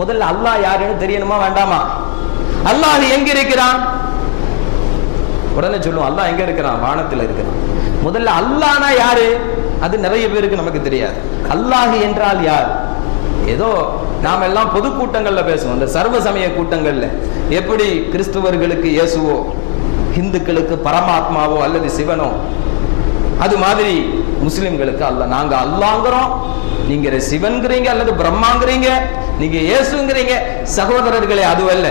முதல்ல அல்லாஹ் யாருன்னு தெரியணுமா வேண்டாமா? அல்லாஹ் எங்க இருக்கிறான்? உடனே சொல்லுவோம் அல்லாஹ் எங்க இருக்கிறான், வானத்தில் இருக்கிறான். முதல்ல அல்லாஹ்னா யாரு, அது நிறைய பேருக்கு நமக்கு தெரியாது. அல்லாஹ் என்றால் யார்? ஏதோ நாம எல்லாம் பொதுக்கூட்டங்கள்ல பேசுவோம், இந்த சர்வ சமய கூட்டங்கள்ல எப்படி கிறிஸ்துவர்களுக்கு இயேசுவோ, இந்துக்களுக்கு பரமாத்மாவோ அல்லது சிவனோ, அது மாதிரி முஸ்லிம்களுக்கு அல்லாஹ். நாங்க அல்லாஹ்ங்கிறோம், நீங்க சிவன்கிறீங்க அல்லது பிரம்மாங்கிறீங்க, நீங்க இயேசுங்கிறீங்க. சகோதரர்களே, அதுவல்ல,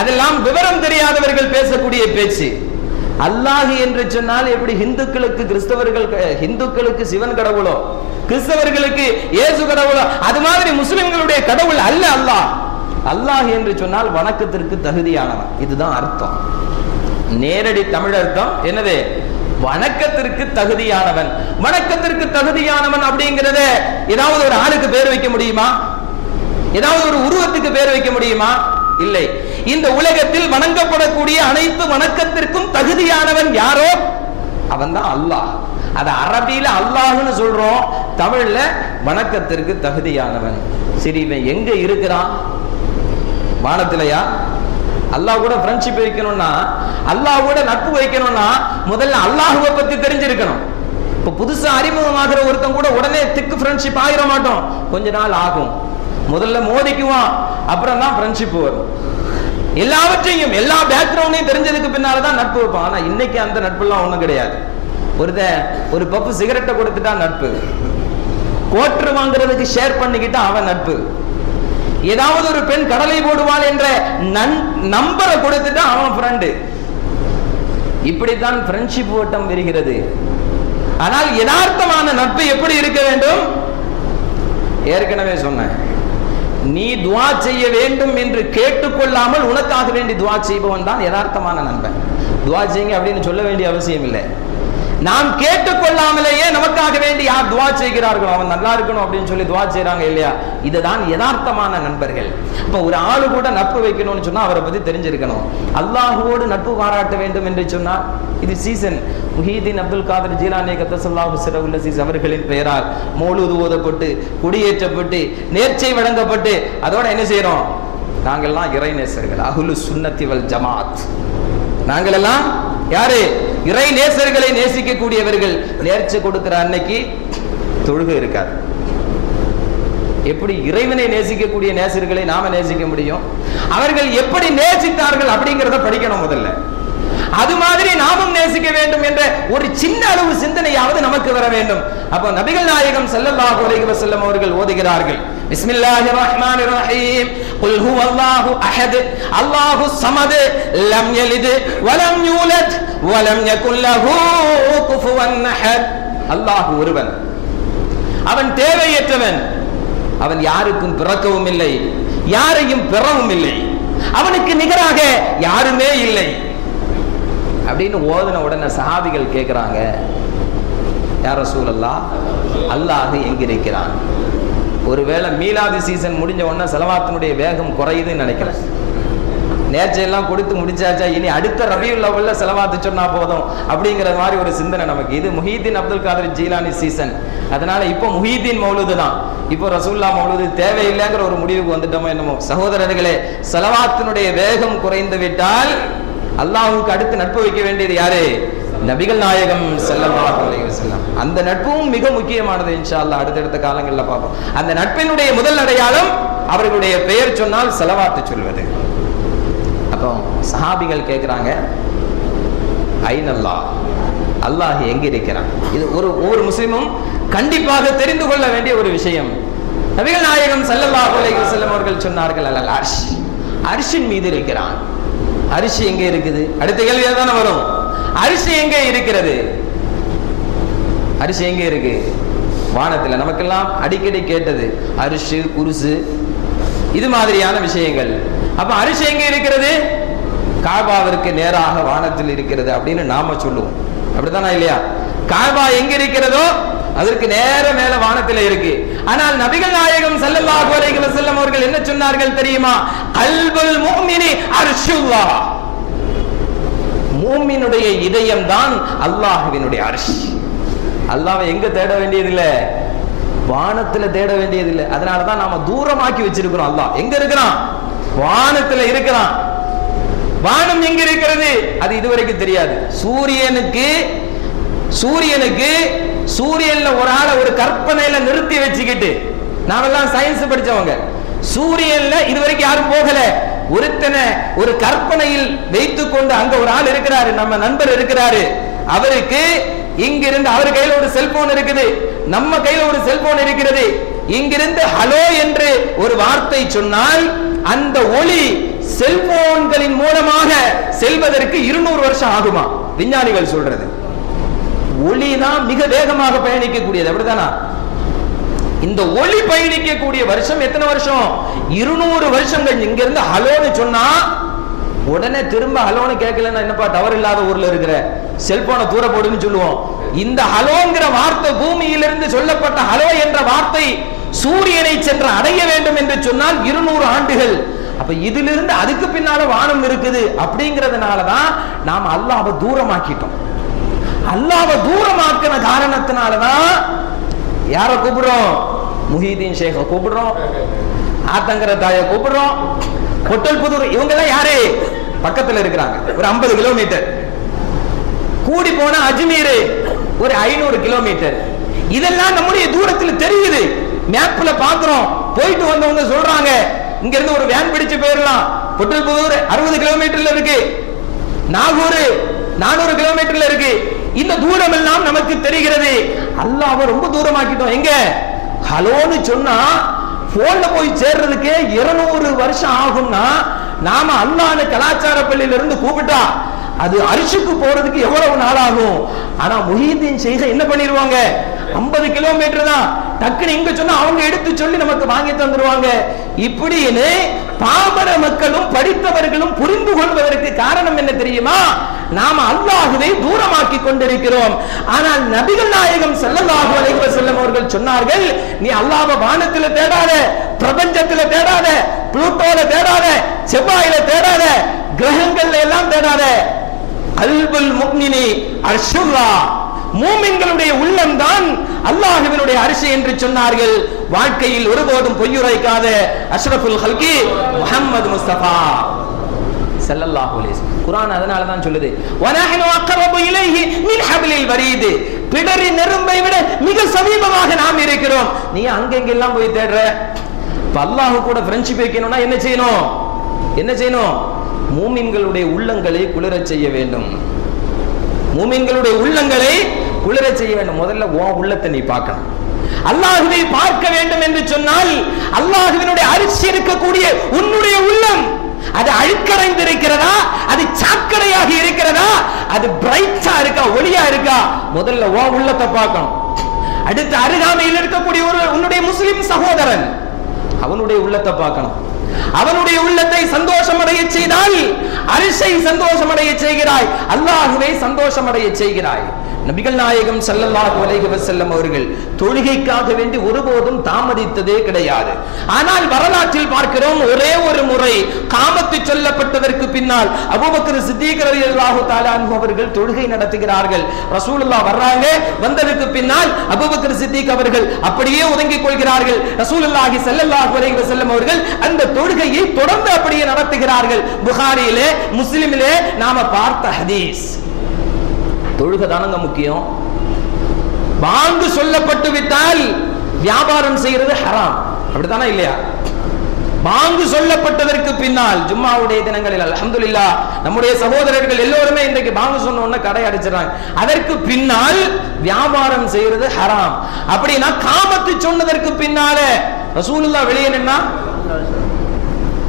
அதெல்லாம் விவரம் தெரியாதவர்கள் பேசக்கூடிய பேச்சு. அல்லாஹ் என்று சொன்னால் எப்படி இந்துக்களுக்கு கிறிஸ்தவர்கள், இந்துக்களுக்கு சிவன் கடவுளோ, கிறிஸ்தவர்களுக்கு இயேசு கடவுளோ, அது மாதிரி முஸ்லிம்களுடைய கடவுள் அல்ல அல்லாஹ். அல்லாஹ் என்று சொன்னால் வணக்கத்திற்கு தகுதியானவன், இதுதான் அர்த்தம். நேரடி தமிழ் அர்த்தம் என்னது? வணக்கத்திற்கு தகுதியானவன். வணக்கத்திற்கு தகுதியானவன் அப்படிங்கறத ஏதாவது ஒரு ஆளுக்கு பேர் வைக்க முடியுமா? ஏதாவது ஒரு உருவத்துக்கு பேர் வைக்க முடியுமா? இல்லை. இந்த உலகத்தில் வணங்கப்படக்கூடிய அனைத்து வணக்கத்திற்கும் தகுதியானவன் யாரோ அவன் தான் அல்லாஹ். அது அரபியில அல்லாஹ்னு சொல்றோம், தமிழ்ல வணக்கத்திற்கு தகுதியானவன். சரி, இவன் எங்க இருக்கிறான்? வானத்திலையா? அல்லாஹ் கூட ஃப்ரெண்ட்ஷிப் வைக்கணும்னா, அல்லாஹ் கூட நட்பு வைக்கணும்னா முதல்ல அல்லாஹ்வை பத்தி தெரிஞ்சிருக்கணும். இப்ப புதுசா அறிமுகமாகிற ஒருத்தன் கூட உடனே திக்கு ஃப்ரெண்ட்ஷிப் ஆகிட மாட்டோம், கொஞ்ச நாள் ஆகும். முதல்ல மோதிக்குவான், அப்புறம் தான் ஃப்ரெண்ட்ஷிப் வரும். எல்லாவற்றையும் எல்லா பேக்ரவுண்டையும் தெரிஞ்சதுக்கு பின்னால்தான் நட்பு வைப்பான். ஆனா இன்னைக்கு அந்த நட்பு எல்லாம் ஒண்ணும் கிடையாது. ஒரு பப்பு சிகரெட்டை கொடுத்துட்டா நட்பு, கோட்டர் வாங்குறதுக்கு ஷேர் பண்ணிக்கிட்டா அவன் நட்பு, ஏதாவது ஒரு பெண் கடலை போடுவாள் என்ற நம்பரை கொடுத்துட்டா அவன் ஃப்ரெண்டு. இப்படித்தான் ஃப்ரெண்ட்ஷிப் ஓட்டம் வருகிறது. ஆனால் யதார்த்தமான நட்பு எப்படி இருக்க வேண்டும்? ஏற்கனவே சொன்னேன், நீ துவா செய்ய வேண்டும் என்று கேட்டுக்கொள்ளாமல் உனக்காக வேண்டி துவா செய்பவன் தான் யதார்த்தமான நண்பன். துவா செய்யுங்க அப்படின்னு சொல்ல வேண்டிய அவசியம் இல்லை. நாம் கேட்டுக்கொள்ளாமலேயே நமக்காக வேண்டி யார் துவா செய்கிறார்களோ அவன் நல்லா இருக்கணும் அப்படின்னு சொல்லி துவா செய்யறாங்க இல்லையா, இதுதான் யதார்த்தமான நண்பர்கள். இப்ப ஒரு ஆளு கூட நட்பு வைக்கணும்னு சொன்னா அவரை பத்தி தெரிஞ்சிருக்கணும். அல்லாஹுவோடு நட்பு பாராட்ட வேண்டும் என்று சொன்னால் இது சீசன். முஹீதீன் அப்துல் காதர் ஜீலானி கத்தஸல்லாஹு சிரஹுல் அஸீஸ் அவர்களின் பெயரால் மௌலூது ஓதப்பட்டு, குடியேற்றப்பட்டு, நேர்ச்சை வழங்கப்பட்டு, அதோட என்ன செய்யறோம்? நாங்கள்லாம் இறைநேசர்கள், அஹ்லு சுன்னத்தி வல் ஜமாத். நாங்கள் எல்லாம் யாரு? இறை நேசர்களை நேசிக்கக்கூடியவர்கள். நேர்ச்சி கொடுக்கிற அன்னைக்கு தொழுகை இருக்காது. எப்படி இறைவனை நேசிக்கக்கூடிய நேசர்களை நாம நேசிக்க முடியும்? அவர்கள் எப்படி நேசித்தார்கள் அப்படிங்கிறத படிக்கணும் முதல்ல. அது மாதிரி நாமும் நேசிக்க வேண்டும் என்ற ஒரு சின்ன அளவு சிந்தனையாவது நமக்கு வர வேண்டும். அப்போ நபிகள் நாயகம் ஸல்லல்லாஹு அலைஹி வஸல்லம் அவர்கள் ஓதுகிறார்கள், பிஸ்மில்லாஹிர் ரஹ்மானிர் ரஹீம், குல் ஹுவல்லாஹு அஹத், அல்லாஹு ஸமத், லம் யலித் வலம் யூலத் வலம் யகுல் லஹு குஃபுவன் அஹத். அல்லாஹ் ஒருவன், அவன் தேவையற்றவன், அவன் யாருக்கும் பிறக்கவும் இல்லை, யாரையும் பெறவும் இல்லை, அவனுக்கு நிகராக யாருமே இல்லை அப்படின்னு ஓதுன உடனே சஹாபிகள் கேட்கிறாங்க, யா ரசூலல்லாஹ், அல்லாஹ் எங்கிருக்கிறான்? ஒருவேளை மீலாது சீசன் முடிஞ்ச உடனே ஸலவாத்தினுடைய வேகம் குறையுதுன்னு நினைக்கிறேன். நேர்ச்சையெல்லாம் கொடுத்து முடிச்சாச்சா, இனி அடுத்த ரபியுல் அவ்வல்ல ஸலவாத்து சொன்னா போதும் அப்படிங்கிற மாதிரி ஒரு சிந்தனை நமக்கு. இது முஹீதீன் அப்துல் காதர் ஜீலானி சீசன். அதனால இப்போ முஹீதீன் மௌலூது தான், இப்போ ரசூலுல்லாஹ் மௌலூது தேவையில்லைங்கிற ஒரு முடிவுக்கு வந்துட்டோமோ என்னமோ. சகோதரர்களே, ஸலவாத்தினுடைய வேகம் குறைந்து விட்டால் அல்லாஹ்வுக்கு அடுத்து நட்பு வைக்க வேண்டியது யாரு? நபிகள் நாயகம் ஸல்லல்லாஹு அலைஹி வஸல்லம். அந்த நட்பும் மிக முக்கியமானது. இன்ஷா அல்லாஹ் அடுத்தடுத்த காலங்களில் பார்ப்போம். அந்த நட்பினுடைய முதல் அடையாளம் அவர்களுடைய பெயர் சொன்னால் ஸலவாத்து சொல்வது. அப்போ சஹாபிகள் கேட்கிறாங்க, ஐனல்லாஹ், அல்லாஹ் எங்க இருக்கிறான்? இது ஒவ்வொரு முஸ்லிமும் கண்டிப்பாக தெரிந்து கொள்ள வேண்டிய ஒரு விஷயம். நபிகள் நாயகம் ஸல்லல்லாஹு அலைஹி வஸல்லம் அவர்கள் சொன்னார்கள், அல் அர்ஷ், அர்ஷின் மீது இருக்கிறான். அரிசி எங்கே இருக்குது? அடுத்த கேள்வி தானே வரும். அரிசி எங்கே இருக்கிறது? அரிசி எங்கே இருக்கு? வானத்துல. நமக்கெல்லாம் அடிக்கடி கேட்டது அரிசி, குருசு, இது மாதிரியான விஷயங்கள். அப்ப அரிசி எங்கே இருக்கிறது? காபாவிற்கு நேராக வானத்தில் இருக்கிறது அப்படின்னு நாம சொல்லுவோம். அப்படித்தானா இல்லையா? காபா எங்க இருக்கிறதோ அதற்கு நேர மேல வானத்தில் இருக்கு. ஆனால் நபிகள் நாயகம் ஸல்லல்லாஹு அலைஹி வஸல்லம் அவர்கள் என்ன சொன்னார்கள் தெரியுமா? கல்புல் முஃமினி அர்ஷுல்லாஹ். மூமினுடைய இதயம் தான் அல்லாஹ்வினுடைய அர்ஷ். அல்லாஹ்வை எங்க தேட வேண்டியதில்லை, வானத்துல தேட வேண்டியதில்லை. அதனாலதான் நாம தூரமாக்கி வச்சிருக்கிறோம். அல்லாஹ் எங்க இருக்கிறான்? வானத்துல இருக்கிறான். வானம் எங்க இருக்கிறது? அது இதுவரைக்கும் தெரியாது. சூரியனுக்கு சூரியன்ல ஒரு ஆளை ஒரு கற்பனையில நிறுத்தி வச்சுக்கிட்டு, நாமெல்லாம் சயின்ஸ் படிச்சவங்க, சூரியன்ல இதுவரைக்கும் யாரும் போகல. ஒருத்தனை ஒரு கற்பனையில் வைத்துக் கொண்டு அங்க ஒரு ஆள் இருக்கிறாரு, நம்ம நண்பர் இருக்கிறாரு. அவருக்கு இங்கிருந்து, அவர் கையில ஒரு செல்போன் இருக்குது, நம்ம கையில ஒரு செல்போன் இருக்கிறது. இங்கிருந்து ஹலோ என்று ஒரு வார்த்தை சொன்னால் அந்த ஒளி செல்போன்களின் மூலமாக செல்வதற்கு 200 வருஷம் ஆகுமா? விஞ்ஞானிகள் சொல்றது. ஒளிதான் மிக வேகமாக பயணிக்கக்கூடியது. அப்படித்தானா? இந்த ஒளி பயணிக்கக்கூடிய வருஷம் எத்தனை வருஷம்? 200 வருஷங்கள். இங்க இருந்து ஹலோன்னு சொன்னா உடனே திரும்ப ஹலோன்னு கேட்கலன்னா என்னப்பா டவர் இல்லாத ஊர்ல இருக்கிற, செல்போனை தூர போடுன்னு சொல்லுவோம். இந்த ஹலோங்கிற வார்த்தை, பூமியிலிருந்து சொல்லப்பட்ட ஹலோ என்ற வார்த்தை சூரியனை சென்று அடைய வேண்டும் என்று சொன்னால் 200 ஆண்டுகள். அப்ப இதிலிருந்து அதுக்கு பின்னால வானம் இருக்குது. அப்படிங்கிறதுனாலதான் நாம் அல்லாஹ்வை தூரமாக்கிட்டோம். அல்லாஹ்வை தூரமாக்கின காரணத்தினாலதான் யாரை கூப்பிடுறோம்? முஹிதீன் ஷேഖ கூப்பிடுறோம், ஆத்தங்கர தாய கூப்பிடுறோம், பொட்டல் புதூர், இவங்க எல்லாம் யாரு? பக்கத்துல இருக்கிறாங்க. ஒரு 50 கிலோமீட்டர். கூடி போன அஜ்மீர் ஒரு 500 கிலோமீட்டர். இதெல்லாம் நம்முடைய தூரத்தில் தெரியுது. மேப்ல பாக்குறோம். போயிட்டு வந்தவங்க சொல்றாங்க, இங்க இருந்து ஒரு வேன் பிடிச்சு போயிடலாம். பொட்டல் புதூர் 60 கிலோமீட்டர்ல இருக்கு, நாகூர் 400 கிலோமீட்டர்ல இருக்கு. இந்த தூரம் எல்லாம் நமக்கு தெரிகிறது. அல்லாஹ்வை ரொம்ப தூரமாக்கிட்டோம். எங்க ஹலோன்னு சொன்னா போன்ல போய் சேர்றதுக்கே 200 வருஷம் ஆகும்னா, நாம அல்லாஹ்னு கலாச்சார பள்ளியில இருந்து கூப்பிட்டா அது அரிசிக்கு போறதுக்கு எவ்வளவு நாள் ஆகும்? ஆனா முஹிதீன் ஷேഖ என்ன பண்ணிடுவாங்க? 50 கிலோமீட்டர் தான். டக்குன்னு இங்க சொன்னா அவங்க எடுத்து சொல்லி நமக்கு வாங்கி தந்துருவாங்க. இப்படின்னு பாமர மக்களும் படித்தவர்களும் புரிந்து கொள்வதற்கு காரணம் என்ன தெரியுமா? நாம அல்லாஹ்வை தூரமாக்கி கொண்டிருக்கிறோம். ஆனால் நபிகள் நாயகம் ஸல்லல்லாஹு அலைஹி வஸல்லம் அவர்கள் சொன்னார்கள், நீ அல்லாஹ்வை வானத்துல தேடாத, பிரபஞ்சத்துல தேடாத, புளூட்டோல தேடாத, செவ்வாயில தேடாத, கிரகங்கள்ல எல்லாம் தேடாத. கல்புல் முஃமினி அர்ஷுல்லாஹ். மூமின்களுடைய உள்ளம் தான் அல்லாஹ்வினுடைய அரிசி என்று சொன்னார்கள். வாழ்க்கையில் ஒருபோதும் பொய்யுரைக்காத அஷ்ரஃபுல் ஹல்கி முஹம்மது முஸ்தபா ஸல்லல்லாஹு அலைஹி வஸல்லம். குர்ஆன் அதனால தான் சொல்லுது, வனஹனு அக்ரபு இலைஹி மின் ஹப்லில் வரீத். பிடரி நெருப்பை விட மிக சமீபமாக நாம் இருக்கிறோம். நீ அங்கெங்கெல்லாம் போய் தேடுற? அல்லாஹ் கூட ஃப்ரெண்ட்ஷிப் வைக்கணும்னா என்ன செய்யணும்? என்ன செய்யணும்? மூமின்களுடைய உள்ளங்களை குளிரச் செய்ய வேண்டும். மூமின்களுடைய உள்ளங்களை குளிரச் செய்ய வேண்டும். முதல்ல உன் உள்ளத்தை நீ பார்க்கணும். அல்லாஹ்வை பார்க்க வேண்டும் என்று சொன்னால் அல்லாஹ்வினுடைய அரிசி இருக்கக்கூடிய உன்னுடைய உள்ளம் அது அழுக்கடைந்திருக்கிறதா, அது சாக்கடையாக இருக்கிறதா, அது பிரைட்டா இருக்கா, ஒளியா இருக்கா? முதல்ல உன் உள்ளத்தை பார்க்கணும். அடுத்து அருகாமையில் இருக்கக்கூடிய ஒரு உன்னுடைய முஸ்லிம் சகோதரன், அவனுடைய உள்ளத்தை பார்க்கணும். அவனுடைய உள்ளத்தை சந்தோஷமடைய செய்தால் அரிசை சந்தோஷமடைய செய்கிறாய், அல்லாஹ்வை சந்தோஷமடைய செய்கிறாய். நபிகள் நாயகம் ஸல்லல்லாஹு அலைஹி வஸல்லம் அவர்கள் தொழுகைக்காக வேண்டி ஒருபோதும் தாமதித்ததே கிடையாது. ஆனால் வரலாற்றில் பார்க்கிறோம், ஒரே ஒரு முறை காமத்து சொல்லப்பட்டதற்கு பின்னால் அபூபக்கர் சித்தீக் ரலியல்லாஹு தஆலா அன்ஹு அவர்கள் தொழுகை நடத்துகிறார்கள். ரசூலுல்லாஹ் வர்றாங்க. வந்ததற்கு பின்னால் அபூபக்கர் சித்தீக் அவர்கள் அப்படியே ஒதுங்கிக் கொள்கிறார்கள். ரசூலுல்லாஹி ஸல்லல்லாஹு அலைஹி வஸல்லம் அவர்கள் அந்த தொழுகையை தொடர்ந்து அப்படியே நடத்துகிறார்கள். புகாரியிலே, முஸ்லிமிலே நாம பார்த்த ஹதீஸ். தொழுகை தானங்க முக்கியம். பாங்கு சொல்லப்பட்டு விட்டால் வியாபாரம் செய்யறது ஹராம். அப்படித்தானா இல்லையா? பாங்கு சொல்லப்பட்டதற்கு பின்னால் ஜும்மாவுடைய தினங்களில் அல்ஹம்துலில்லாஹ் நம்முடைய சகோதரர்கள் எல்லோருமே இன்றைக்கு பாங்கு சொன்ன உடனே கடை அடிச்சிடறாங்க. அதற்கு பின்னால் வியாபாரம் செய்யறது ஹராம். அப்படின்னா காமத்து சொன்னதற்கு பின்னால ரசூலுல்லாஹ் வெளியே நின்னா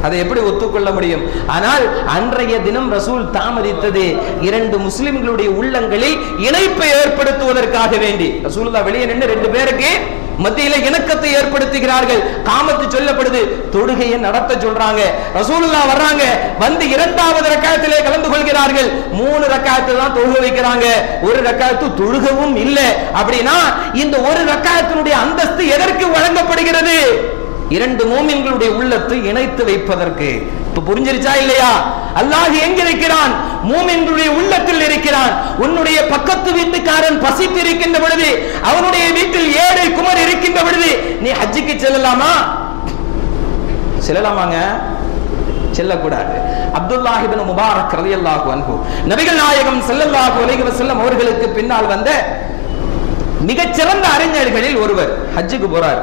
அதை எப்படி ஒத்துக்கொள்ள முடியும்? ஆனால் அன்றைய தினம் ரசூல் தாமதித்தது இரண்டு முஸ்லிம்களுடைய உள்ளங்களில் இணைப்பை ஏற்படுத்துவதற்காக வேண்டி. ரசூலுல்லாஹ் வெளியே நின்று ரெண்டு பேருக்கு மத்தியில இணக்கத்தை ஏற்படுத்துகிறார்கள். காமத்து சொல்லப்படுது, தொழுகையை நடத்த சொல்றாங்க. ரசூலுல்லாஹ் வர்றாங்க, வந்து இரண்டாவது ரக்காயத்திலே கலந்து கொள்கிறார்கள். 3 ரக்காயத்து தான் தொழுக வைக்கிறாங்க, ஒரு ரக்காயத்து தொழுகவும் இல்லை. அப்படின்னா இந்த ஒரு ரக்காயத்தினுடைய அந்தஸ்து எதற்கு வழங்கப்படுகிறது? இரண்டு மூமின்களுடைய உள்ளத்தை இணைத்து வைப்பதற்கு. இப்ப புரிஞ்சிருச்சா இல்லையா? அல்லாஹ் எங்க இருக்கிறான்? மூமின்களுடைய உள்ளத்தில் இருக்கிறான். உன்னுடைய பக்கத்து வீட்டுக்காரன் பசித்து இருக்கின்ற பொழுது, அவனுடைய வீட்டில் ஏழை குமர் இருக்கின்ற பொழுது நீ ஹஜ்ஜுக்கு செல்லலாமா? செல்லலாமாங்க? செல்லக்கூடாது. அப்துல்லாஹ் இப்னு முபாரக் ரலியல்லாஹு அன்ஹு நபிகள் நாயகம் ஸல்லல்லாஹு அலைஹி வஸல்லம் அவர்களுக்கு பின்னால் வந்த மிகச்சிறந்த அறிஞர்களில் ஒருவர் ஹஜ்ஜுக்கு போறார்.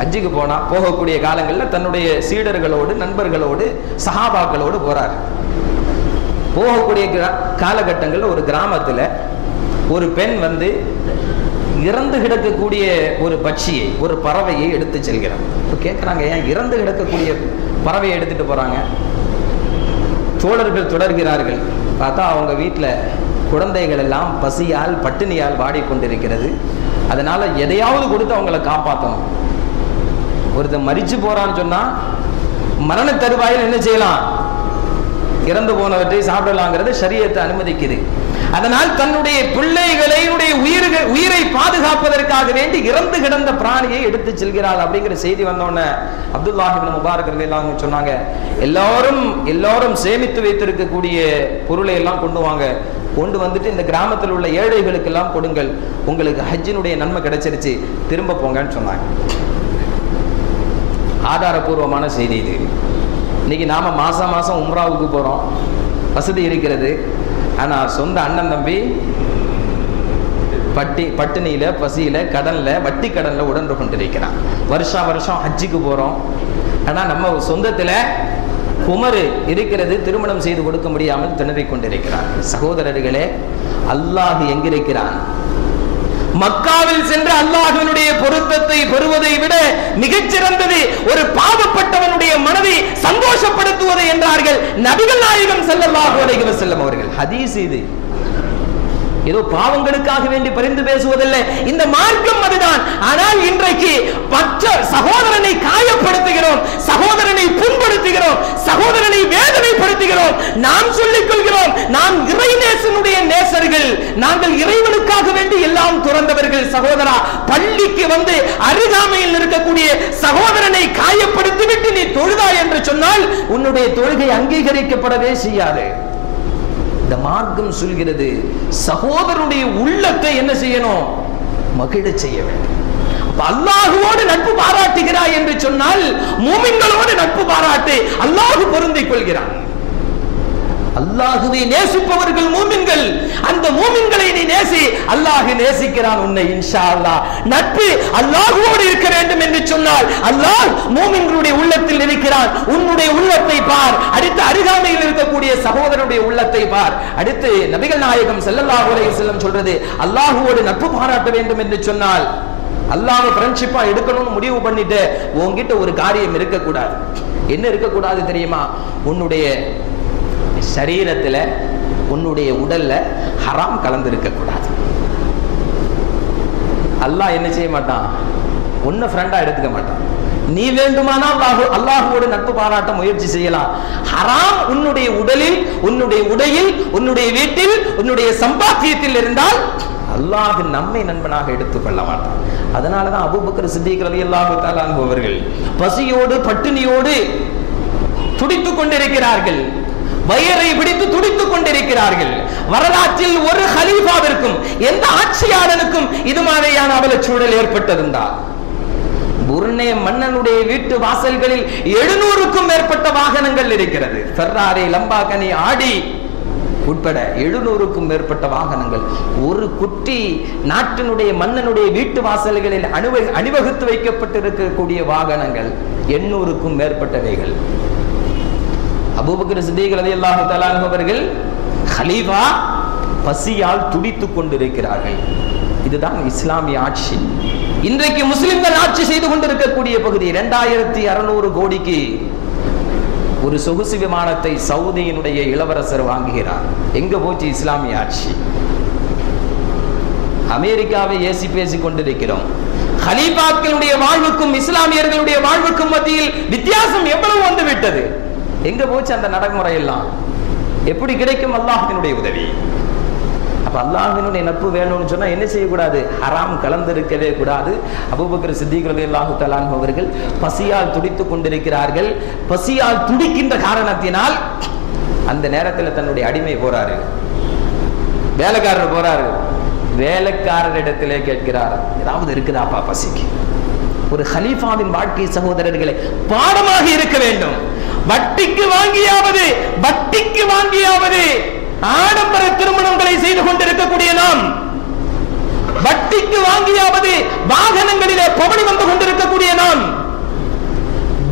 ஹஜ்ஜுக்கு போகக்கூடிய காலங்களில் தன்னுடைய சீடர்களோடு, நண்பர்களோடு, சஹாபாக்களோடு போறார். போகக்கூடிய காலகட்டங்களில் ஒரு கிராமத்தில் ஒரு பெண் வந்து இறந்து கிடக்கக்கூடிய ஒரு பட்சியை, ஒரு பறவையை எடுத்து செல்கிறார். கேட்குறாங்க, ஏன் இறந்து கிடக்கக்கூடிய பறவையை எடுத்துட்டு போறாங்க? தோழர்கள் தொடர்கிறார்கள். பார்த்தா அவங்க வீட்டில் குழந்தைகள் எல்லாம் பசியால் பட்டினியால் வாடிக்கொண்டிருக்கிறது. அதனால எதையாவது கொடுத்து அவங்களை காப்பாற்றணும். ஒருத்தர் மரிச்சு போறான்னு சொன்னா மரண தருவாயில் என்ன செய்யலாம்? இறந்து போனவற்றை சாப்பிடலாங்கிறது ஷரியத்தை அனுமதிக்குது. அதனால் தன்னுடைய பிள்ளைகளுடைய உயிரை பாதுகாப்பதற்காக வேண்டி இறந்து கிடந்த பிராணியை எடுத்து செல்கிறாள் அப்படிங்கிற செய்தி வந்தோடனே அப்துல்லாஹ் இப்னு முபாரக் ரலியல்லாஹு அன்ஹு சொன்னாங்க, எல்லாரும் சேமித்து வைத்திருக்கக்கூடிய பொருளை எல்லாம் கொண்டு வாங்க, கொண்டு வந்துட்டு இந்த கிராமத்தில் உள்ள ஏழைகளுக்கு எல்லாம் கொடுங்கள், உங்களுக்கு ஹஜ்ஜினுடைய நன்மை கிடைச்சிருச்சு, திரும்ப போங்கன்னு சொன்னாங்க. ஆதாரபூர்வமான செய்தி இது. இன்னைக்கு நாம மாசம் மாசம் உம்ராவுக்கு போறோம், வசதி இருக்கிறது. ஆனா சொந்த அண்ணன் தம்பி பட்டினியில, பசியில, கடன்ல, வட்டி கடன்ல உடன்று கொண்டிருக்கிறான். வருஷம் ஹஜ்ஜுக்கு போறோம். ஆனா நம்ம சொந்தத்துல குமரு இருக்கிறது, திருமணம் செய்து கொடுக்க முடியாமல் திணறிக் கொண்டிருக்கிறார். சகோதரர்களே, அல்லாஹ் எங்கிருக்கிறான்? மக்காவில் சென்று அல்லாஹ்வினுடைய பொருத்தத்தை பெறுவதை விட மிகச்சிறந்தது ஒரு பாவப்பட்டவனுடைய மனதை சந்தோஷப்படுத்துவது என்றார்கள் நபிகள் நாயகம் ஸல்லல்லாஹு அலைஹி வஸல்லம் அவர்கள். ஹதீஸ் இது. ஏதோ பாவங்களுக்காக வேண்டி பரிந்து பேசுவதில்லை, இந்த மார்க்கம் அதுதான். ஆனால் இன்றைக்கு பச்ச சகோதரனை காயப்படுத்துகிறோம், சகோதரனை புண்படுத்துகிறோம், சகோதரனை வேதனைப்படுத்துகிறோம். நாம் சொல்லிக் கொள்கிறோம் நாம் இறைநேசனுடைய நேசர்கள், நாங்கள் இறைவனுக்காக வேண்டி எல்லாம் துறந்தவர்கள். சகோதரா, பள்ளிக்கு வந்து அருகாமையில் இருக்கக்கூடிய சகோதரனை காயப்படுத்திவிட்டு நீ தொழுதாய் என்று சொன்னால் உன்னுடைய தொழுகை அங்கீகரிக்கப்படவே செய்யாது. இந்த மார்க்கம் சொல்கிறது சகோதரனுடைய உள்ளத்தை என்ன செய்யணும்? மகிழ செய்ய வேண்டும். அல்லாஹ்வோடு நட்பு பாராட்டுகிறாய் என்று சொன்னால் மூமின்களோடு நட்பு பாராட்டு. அல்லாஹ் பொருந்திக் கொள்கிறான். அல்லாஹ்வை நேசிப்பவர்கள் மூமின்கள். அந்த மூமின்களை நீ நேசி, அல்லாஹ் நேசிக்கிறான் உன்னை இன்ஷா அல்லாஹ். நட்பு அல்லாஹ்வோடு இருக்க வேண்டும் என்று சொன்னால் அல்லாஹ் மூமின்களுடைய உள்ளத்தில் இருக்கிறான். உன்னுடைய உள்ளத்தை பார், அடுத்து அருகாமையில் இருக்கக்கூடிய சகோதரனுடைய உள்ளத்தை பார். அடுத்து நபிகள் நாயகம் ஸல்லல்லாஹு அலைஹி வஸல்லம் சொல்றது, அல்லாஹ்வோடு நட்பு பாராட்ட வேண்டும் என்று சொன்னால் அல்லாஹ்வை ஃப்ரெண்ட்ஷிப்பா எடுக்கணும்னு முடிவு பண்ணிட்டு உன்கிட்ட ஒரு காரியம் இருக்கக்கூடாது. என்ன இருக்கக்கூடாது தெரியுமா? உன்னுடைய சரீரத்துல, உன்னுடைய உடல்ல ஹராம் கலந்து இருக்கக்கூடாது. அல்லாஹ் என்ன செய்ய மாட்டான்? உன்னை ஃப்ரெண்டா எடுத்துக்க மாட்டான். நீ வேண்டுமானால் அல்லாஹ்வோடு நட்பு பாராட்ட முயற்சி செய்யலாம். ஹராம் உன்னுடைய உடலில், உன்னுடைய உடையில், உன்னுடைய வீட்டில், உன்னுடைய சம்பாத்தியத்தில் இருந்தால் அல்லாஹ் நம்மை நண்பனாக எடுத்துக்கொள்ள மாட்டான். அதனாலதான் அபூபக்கர் சித்திக் ரலியல்லாஹு தஆலா அன்ஹு அவர்கள் பசியோடு பட்டினியோடு துடித்துக் கொண்டிருக்கிறார்கள், வயிறை பிடித்து துடித்துக் கொண்டிருக்கிறார்கள். வரலாற்றில் ஒரு ஹலீஃபாவிற்கும் எந்த ஆட்சியாளனுக்கும் இது மாதிரியான அவலச்சூழல் ஏற்பட்டதுண்டா? புர்னே மன்னனுடைய வீட்டு வாசல்களில் 700க்கும் மேற்பட்ட வாகனங்கள் இருக்கிறது. ஃபெராரி, லம்பாகனி, ஆடி உட்பட 700க்கும் மேற்பட்ட வாகனங்கள். ஒரு குட்டி நாட்டினுடைய மன்னனுடைய வீட்டு வாசல்களில் அணிவகுத்து வைக்கப்பட்டிருக்கக்கூடிய வாகனங்கள் 800க்கும் மேற்பட்டவைகள். அபூபக்கர் சித்திக் ரலியல்லாஹு தஆலா அன்ஹு அவர்கள் கலீஃபா பசியால் துடித்துக் கொண்டிருக்கிறார்கள். இதுதான் இஸ்லாமிய ஆட்சி. இன்றைக்கு முஸ்லிம்கள் ஆட்சி செய்து கொண்டிருக்கக்கூடிய பகுதி 2600 கோடிக்கு ஒரு சொகுசு விமானத்தை சவுதியினுடைய இளவரசர் வாங்குகிறார். எங்க போச்சு இஸ்லாமிய ஆட்சி? அமெரிக்காவை ஏசி பேசிக் கொண்டிருக்கிறோம். ஹலீஃபாக்களுடைய வாழ்வுக்கும் இஸ்லாமியர்களுடைய வாழ்வுக்கும் மத்தியில் வித்தியாசம் எவ்வளவு வந்து விட்டது? எங்க போச்சு அந்த நடைமுறை எல்லாம்? எப்படி கிடைக்கும் அல்லாஹ்வினுடைய உதவி? அப்ப அல்லாஹ்வினுடைய நட்பு வேணும்னு சொன்னா என்ன செய்யக்கூடாது? ஹராம் கலந்திருக்கவே கூடாது. அபூபக்கர் சித்திக் ரலியல்லாஹு தஆலா அன்ஹு அவர்கள் பசியால் துடித்துக் கொண்டிருக்கிறார்கள். பசியால் துடிக்கின்ற காரணத்தினால் அந்த நேரத்தில் தன்னுடைய அடிமை போறாரு, வேலைக்காரர் போறாரு. வேலைக்காரரிடத்திலே கேட்கிறார், ஏதாவது இருக்குதாப்பா பசிக்கு? ஒரு ஹலீஃபாவின் வாழ்க்கை சகோதரர்களே பாடமாக இருக்க வேண்டும். வட்டிக்கு வாங்கியாவது ஆடம்பர திருமணங்களை செய்து கொண்டிருக்கக்கூடிய நாம், வட்டிக்கு வாங்கியாவது வாகனங்களிலே பவனி வந்து கொண்டிருக்கக்கூடிய நாம்,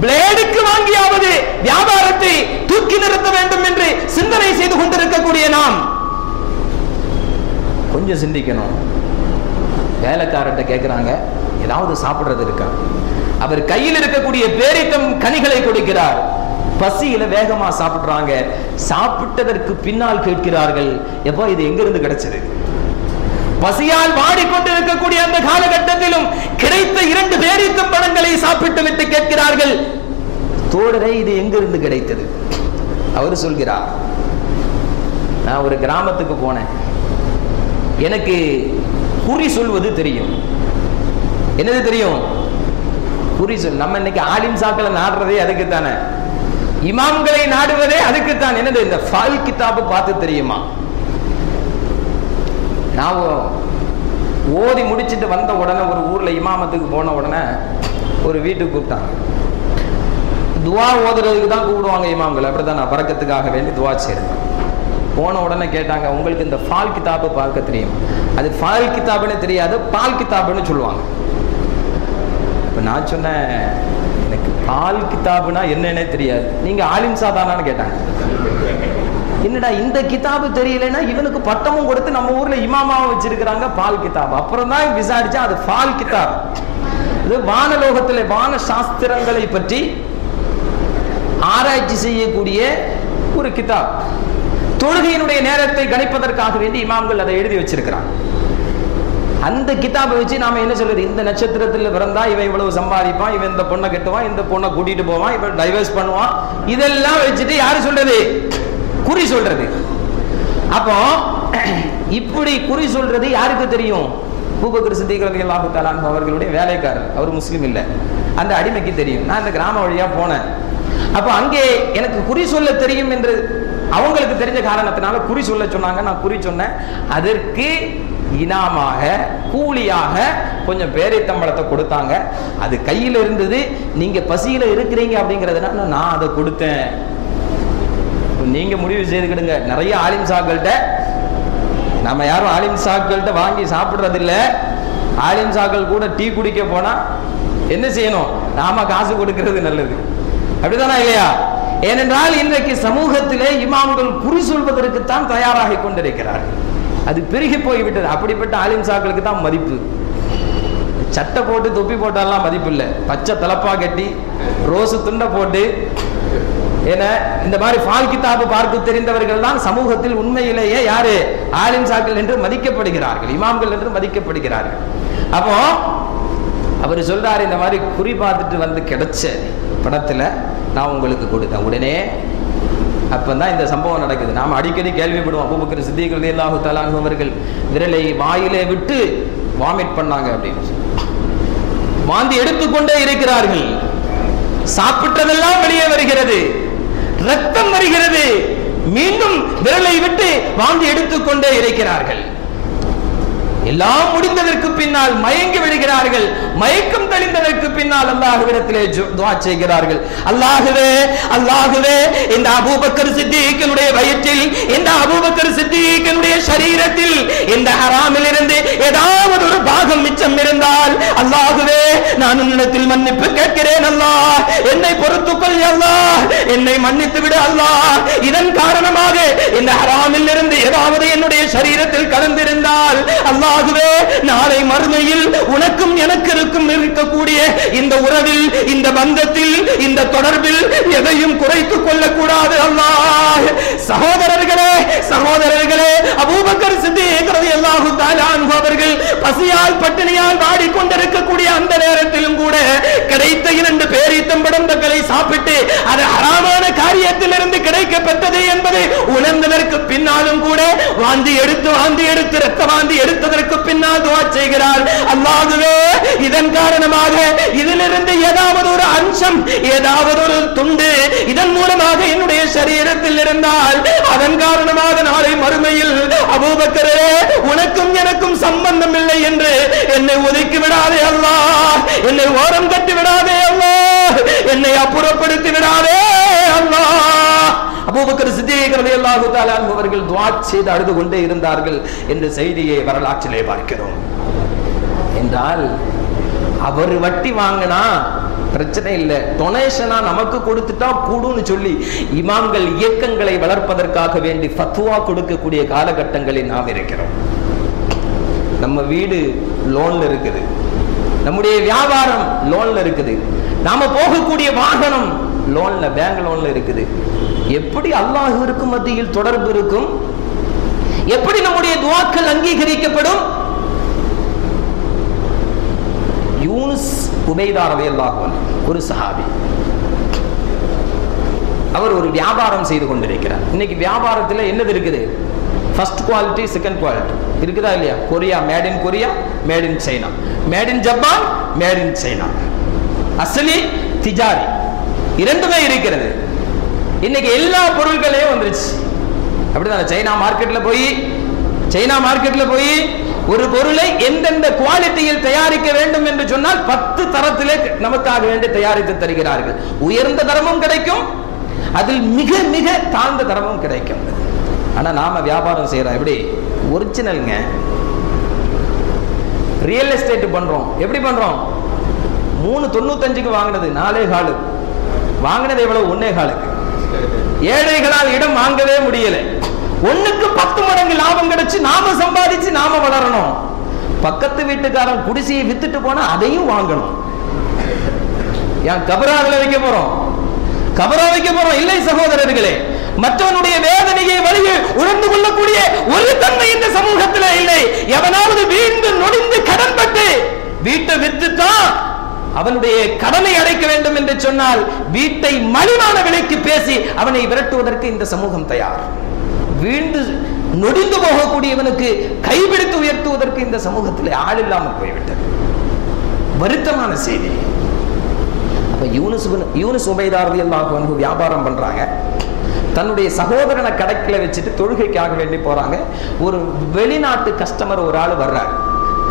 பிளேடுக்கு வாங்கியாவது வியாபாரத்தை தூக்கி நிறுத்த வேண்டும் என்று சிந்தனை செய்து கொண்டிருக்கக்கூடிய நாம் கொஞ்சம் சிந்திக்கணும். வேலைக்காரர்கிட்ட கேட்கிறாங்க, ஏதாவது சாப்பிடுறது இருக்கா? அவர் கையில் இருக்கக்கூடிய பேரித்தம் கனிகளை கொடுக்கிறார். பசியில வேகமா சாப்பிடுறாங்க. சாப்பிட்டதற்கு பின்னால் கேட்கிறார்கள், எப்போ இது எங்கிருந்து கிடைச்சது? பசியால் வாடிக்கொண்டிருக்கக்கூடிய அந்த காலகட்டத்திலும் கிடைத்த 2 பேரித்தம் பழங்களை சாப்பிட்டு விட்டு கேட்கிறார்கள், தோழரே இது எங்கிருந்து கிடைத்தது? அவர் சொல்கிறார், நான் ஒரு கிராமத்துக்கு போனேன், எனக்கு குறி சொல்வது தெரியும். என்னது தெரியும்? குறி சொல். நம்ம இன்னைக்கு ஆலிம் சாக்களை நாடுறதே அதுக்குத்தானே, இமாம்களை நாடுவதே அதுக்குத்தான். என்னது? இந்த ஃபால் கிதாபு பார்த்து தெரியுமா? நான் ஓதி முடிச்சுட்டு வந்த உடனே ஒரு ஊர்ல இமாமத்துக்கு போன உடனே ஒரு வீட்டுக்கு கூப்பிட்டாங்க. துவா ஓதுறதுக்கு தான் கூப்பிடுவாங்க இமாம்கள். அப்படிதான் நான் பறக்கத்துக்காக வேண்டி துவா செய்யறேன். போன உடனே கேட்டாங்க, உங்களுக்கு இந்த ஃபால் கிதாபு பார்க்க தெரியும்? அது ஃபால் கிதாபுன்னு தெரியாது, பால் கிதாபுன்னு சொல்லுவாங்க. இப்போ நான் சொன்னேன், எனக்கு பால் கிதாபுனா என்னன்னே தெரியாது, நீங்க ஆலிம் சாதானான்னு கேட்டாங்க. என்னடா இந்த கிதாபு தெரியலன்னா இவனுக்கு பட்டமும் கொடுத்து நம்ம ஊர்ல இமாமாவை வச்சிருக்கிறாங்க பால் கிதாபு. அப்புறம் தான் விசாரிச்சா அது பால் கிதாப். இது வானலோகத்திலே வான சாஸ்திரங்களை பற்றி ஆராய்ச்சி செய்யக்கூடிய ஒரு கிதாப். தொழுகையினுடைய நேரத்தை கணிப்பதற்காக வேண்டி இமாம்கள் அதை எழுதி வச்சிருக்கிறாங்க. அந்த கிதாபை வச்சு நாம என்ன சொல்றது? இந்த நட்சத்திரத்தில் பிறந்தா இவன் இவ்வளவு சம்பாதிப்பான், இவன் இந்த பொண்ணை கட்டுவான், இந்த பொண்ணை கூட்டிட்டு போவான், இவன் டைவர்ஸ் பண்ணுவான், இதெல்லாம் வச்சுட்டு யாரு சொல்றது? குறி சொல்றது. அப்போ இப்படி குறி சொல்றது யாருக்கு தெரியும்? அபூபக்கர் சித்திக் ரலியல்லாஹு தஆலா அன்ஹு அவர்களுடைய வேலைக்காரர், அவர் முஸ்லீம் இல்லை, அந்த அடிமைக்கு தெரியும். நான் இந்த கிராம வழியா போனேன். அப்போ அங்கே எனக்கு குறி சொல்ல தெரியும் என்று அவங்களுக்கு தெரிஞ்ச காரணத்தினால குறி சொல்ல சொன்னாங்க. நான் குறி சொன்னேன். அதற்கு இனாமாக கூலியாக கொஞ்சம் பேரித்தம்பழத்தை கொடுத்தாங்க. அது கையில் இருந்தது. நீங்க பசியில இருக்கிறீங்க அப்படிங்கிறதுனால நான் அதை கொடுத்தேன். நீங்க முடிவு செய்துக்கிடுங்க. நிறைய ஆலிம் சாக்கள்கிட்ட, நம்ம யாரும் ஆலிம் சாக்கள்கிட்ட வாங்கி சாப்பிடுறது இல்லை. ஆலிம் சாக்கள் கூட டீ குடிக்க போனா என்ன செய்யணும்? நாம காசு கொடுக்கிறது நல்லது. அப்படிதானா இல்லையா? ஏனென்றால் இன்றைக்கு சமூகத்திலே இமாம்கள் குறி சொல்வதற்குத்தான் தயாராகி கொண்டிருக்கிறார்கள். அது பெருகி போய்விட்டது. அப்படிப்பட்ட ஆலிம் சாக்களுக்கு தான் மதிப்பு. சட்டை போட்டு தொப்பி போட்டாலாம் மதிப்பு இல்லை. பச்சை தலப்பா கட்டி ரோசு துண்டை போட்டு ஏன்னா இந்த மாதிரி ஃபால் கிதாபு பார்க்க தெரிந்தவர்கள் தான் சமூகத்தில் உண்மையிலேயே யாரு ஆலிம் சாக்கள் என்று மதிக்கப்படுகிறார்கள், இமாம்கள் என்று மதிக்கப்படுகிறார்கள். அப்போ அவர் சொல்றாரு, இந்த மாதிரி குறி பார்த்துட்டு வந்து கிடைச்ச படத்துல நான் உங்களுக்கு கொடுத்தேன். உடனே அப்பதான் இந்த சம்பவம் நடக்குது. நாம அடிக்கடி கேள்விப்படுவோம், அபூபக்கர் சித்திக் ரலியல்லாஹு தஆலா அன்ஹு அவர்கள் விரலை வாயிலே விட்டு வாமிட் பண்ணாங்க அப்படின்னு. வாந்தி எடுத்துக்கொண்டே இருக்கிறார்கள். சாப்பிட்டதெல்லாம் வெளியே வருகிறது, ரத்தம் வருகிறது, மீண்டும் விரலை விட்டு வாந்தி எடுத்துக்கொண்டே இருக்கிறார்கள். எல்லாம் முடிந்ததற்கு பின்னால் மயங்கி விடுகிறார்கள். மயக்கம் தெளிந்ததற்கு பின்னால் அல்லாஹ்விடத்திலே துஆ செய்கிறார்கள். அல்லாஹ்வே, அல்லாஹ்வே, இந்த அபூபக்கர் சித்திக்கினுடைய வயிற்றில், இந்த அபூபக்கர் சித்திக்கினுடைய சரீரத்தில் இந்த ஹராமில் இருந்து ஏதாவது ஒரு பாகம் மிச்சம் இருந்தால் அல்லாஹ்வே நான் உன்னிடத்தில் மன்னிப்பு கேட்கிறேன். அல்லாஹ் என்னை பொறுத்துக்கொள் அல்லாஹ், என்னை மன்னித்து விடு அல்லாஹ். இதன் காரணமாக இந்த ஹராமில் இருந்து ஏதாவது என்னுடைய சரீரத்தில் கலந்திருந்தால் அல்லாஹ்வே நாளை மறுமையில் உனக்கும் எனக்கு இருக்கக்கூடிய இந்த உறவில், இந்த பந்தத்தில், இந்த தொடர்பில் எதையும் குறைத்துக் கொள்ளக்கூடாது அல்லாஹ். சகோதரர்களே சகோதரர்களே, அபூபக்கர் சித்திக் ரலியல்லாஹு தஆலா அன்ஹு அவர்கள் பசியால் பட்டினியால் வாடிக்கொண்டிருக்கக்கூடிய அந்த நேரத்திலும் கூட கிடைத்த 2 பேரீத்தம்பழங்களை சாப்பிட்டு அது ஹராமான காரியத்திலிருந்து கிடைக்கப்பட்டது என்பது உணர்ந்ததற்கு பின்னாலும் கூட வாந்தி எடுத்து ரத்த வாந்தி எடுத்ததற்கு பின்னால் துஆ செய்கிறார். அல்லாஹ்வே இதன் காரணமாக இதிலிருந்து ஏதாவது ஒரு அம்சம், ஏதாவது ஒரு துண்டு இதன் மூலமாக என்னுடைய சரீரத்தில் இருந்தால் அதன் காரணமாக நாளை மறுமையில் அபூபக்கரே உனக்கும் எனக்கும் சம்பந்தம் இல்லை என்று என்னை ஒதுக்கி விடாதே அல்லாஹ், என்னை ஓரம் கட்டி விடாதே அல்லாஹ், என்னை அப்புறப்படுத்தி விடாதே அல்லாஹ். அபூபக்கர் சித்திக் ரலியல்லாஹு தஆலா அன்ஹு அவர்கள் துஆ செய்து அழுது கொண்டே இருந்தார்கள் என்ற செய்தியை வரலாற்றிலே பார்க்கிறோம். என்றால் அவர் வட்டி வாங்கினா பிரச்சனை இல்லை, டொனேஷனா நமக்கு கொடுத்துட்டா கூடுன்னு சொல்லி இமாம்கள் இயக்கங்களை வளர்ப்பதற்காக வேண்டி ஃபத்வா கொடுக்கக்கூடிய காலகட்டங்களில் நாம் இருக்கிறோம். நம்ம வீடு லோன்ல இருக்குது, நம்முடைய வியாபாரம் லோன்ல இருக்குது, நாம போகக்கூடிய வாகனம் லோன்ல, பேங்க் லோன்ல இருக்குது. எப்படி அல்லாஹ்விற்கு மத்தியில் தொடர்பு இருக்கும்? எப்படி நம்முடைய துஆக்கள் அங்கீகரிக்கப்படும்? யூனுஸ் உபைதா ரலியல்லாஹு அன்ஹு ஒரு சஹாபி, அவர் ஒரு வியாபாரம் செய்து கொண்டிருக்கிறார். இன்னைக்கு வியாபாரத்தில் என்னது இருக்குது? ஃபர்ஸ்ட் குவாலிட்டி, செகண்ட் குவாலிட்டி இருக்குதா இல்லையா? Korea made in Korea, made in China, made in Japan, made in China, அஸ்லி திஜாரி இரண்டுமே இருக்கிறது. இன்னைக்கு எல்லா பொருட்களையும் வந்துருச்சு. அப்படிதான் சைனா மார்க்கெட்ல போய் ஒரு பொருளை எந்தெந்த குவாலிட்டியில் தயாரிக்க வேண்டும் என்று சொன்னால் 10 தரத்திலே நமக்காக வேண்டி தயாரித்து தருகிறார்கள். உயர்ந்த தரமும் கிடைக்கும், அதில் மிக மிக தாழ்ந்த தரமும் கிடைக்கும். ஆனா நாம வியாபாரம் செய்யறோம் எப்படி? ஒரிஜினல்ங்க. ரியல் எஸ்டேட் பண்றோம், எப்படி பண்றோம்? 395க்கு வாங்கினது 4.25, வாங்கினது எவ்வளவு? 1.25. ஏழைகளால் இடம் வாங்கவே முடியல. 1க்கு 10 மடங்கு லாபம் கிடைச்சு நாம சம்பாதிச்சு நாம வளரணும். பக்கத்து வீட்டுக்காரன் குடிசையை வித்துட்டு போனா அதையும் வாங்கணும். ஏன் கபராவில் வைக்க போறோம்? இல்லை சகோதரர்களே, மற்றவனுடைய வேதனையை வழியை உணர்ந்து கொள்ளக்கூடிய ஒரு தன்மை இந்த சமூகத்தில் இல்லை. எவனாவது வீழ்ந்து நொடிந்து கடன்பட்டு வீட்டை வித்துதான் அவனுடைய கடனை அடைக்க வேண்டும் என்று சொன்னால் வீட்டை மலிவான விலைக்கு பேசி அவனை விரட்டுவதற்கு இந்த சமூகம் தயார். வீழ்ந்து நொடிந்து போகக்கூடியவனுக்கு கைபிடித்து உயர்த்துவதற்கு இந்த சமூகத்தில் ஆள் இல்லாமல் போய்விட்டது. வருத்தமான செய்தி. அப்ப யூனுஸ் உபைதா ரலியல்லாஹு அன்ஹு வியாபாரம் பண்றாங்க. தன்னுடைய சகோதரனை கடைக்கில வச்சுட்டு தொழுகைக்காக வேண்டி போறாங்க. ஒரு வெளிநாட்டு கஸ்டமர் ஒரு ஆள் வர்றாரு.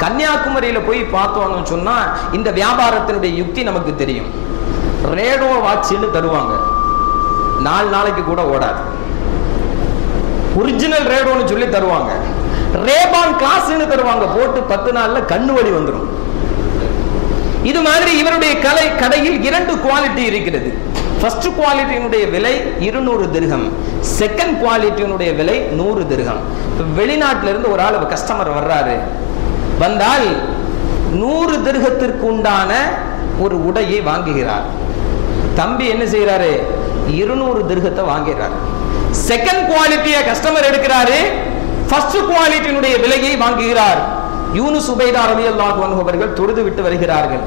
கன்னியாகுமரியில போய் பார்த்தோம்னு சொன்னா இந்த வியாபாரத்தினுடைய யுக்தி நமக்கு தெரியும். ரேடோ வாட்சின்னு தருவாங்க, 4 நாளைக்கு கூட ஓடாது. ஒரிஜினல் ரேடோன்னு சொல்லி தருவாங்க. ரேபான் கிளாஸ்ன்னு தருவாங்க, போட்டு 10 நாள்ல கண்ணு வலி வந்துடும். இது மாதிரி இவருடைய கடையில் 2 குவாலிட்டி இருக்கிறது. ஃபர்ஸ்ட் குவாலிட்டியினுடைய விலை 200 திர்ஹம், செகண்ட் குவாலிட்டியினுடைய விலை 100 திர்ஹம். வெளிநாட்டில இருந்து ஒரு ஆள் கஸ்டமர் வர்றாரு. வந்தால் 100 திர்ஹத்திற்கு உண்டான ஒரு உடையை வாங்குகிறார். தம்பி என்ன செய்யறாரு? 200 திர்ஹத்தை வாங்குகிறார். செகண்ட் குவாலிட்டியை கஸ்டமர் எடுக்கிறாரு, ஃபர்ஸ்ட் குவாலிட்டியினுடைய விலையை வாங்குகிறார். யூனுஸ் உபைதா ரலியல்லாஹு அன்ஹு அவர்கள் தொழுது விட்டு வருகிறார்கள்.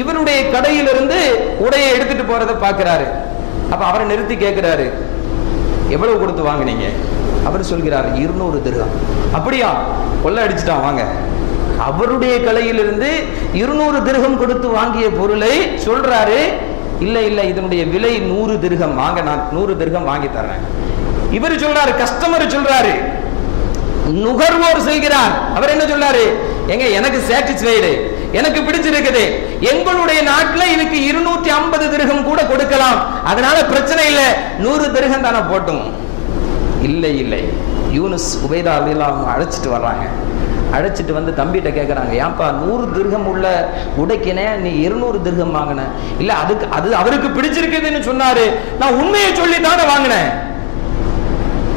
இவருடைய கடையிலிருந்து உடையை எடுத்துட்டு போறதை பார்க்கிறாரு. அப்ப அவரை நிறுத்தி கேட்கிறாரு, எவ்வளவு கொடுத்து வாங்கினீங்க? அவர் சொல்கிறார் 200 திர்ஹம். அப்படியா? கொள்ள அடிச்சுட்டான் வாங்க. அவருடைய கடையிலிருந்து 200 திர்ஹம் கொடுத்து வாங்கிய பொருளை சொல்றாரு, இல்ல இல்ல இதனுடைய விலை 100 திர்ஹம், வாங்க நான் 100 திர்ஹம் வாங்கி தர்றேன். இவர் சொல்றாரு, கஸ்டமர் சொல்றாரு, நுகர்வோர் செய்கிறார். அவர் என்ன சொல்றாரு? எங்க எனக்கு சாட்டிஸ்ஃபைடு, எனக்கு பிடிச்சிருக்குது, எங்களுடைய நாட்டில் இதுக்கு 250 திர்ஹம் கூட கொடுக்கலாம், அதனால பிரச்சனை இல்லை, 100 திர்ஹம் தானே போட்டும். இல்லை இல்லை, யூனுஸ் உபைதா ரலியல்லாஹு அழைச்சிட்டு வர்றாங்க. அழைச்சிட்டு வந்து தம்பிகிட்ட கேட்குறாங்க, ஏன்பா 100 திர்ஹம் உள்ள உடைக்கினே நீ 200 திர்ஹம் வாங்கின? இல்லை, அது அவருக்கு பிடிச்சிருக்குதுன்னு சொன்னாரு, நான் உண்மையை சொல்லித்தானே வாங்கினேன்.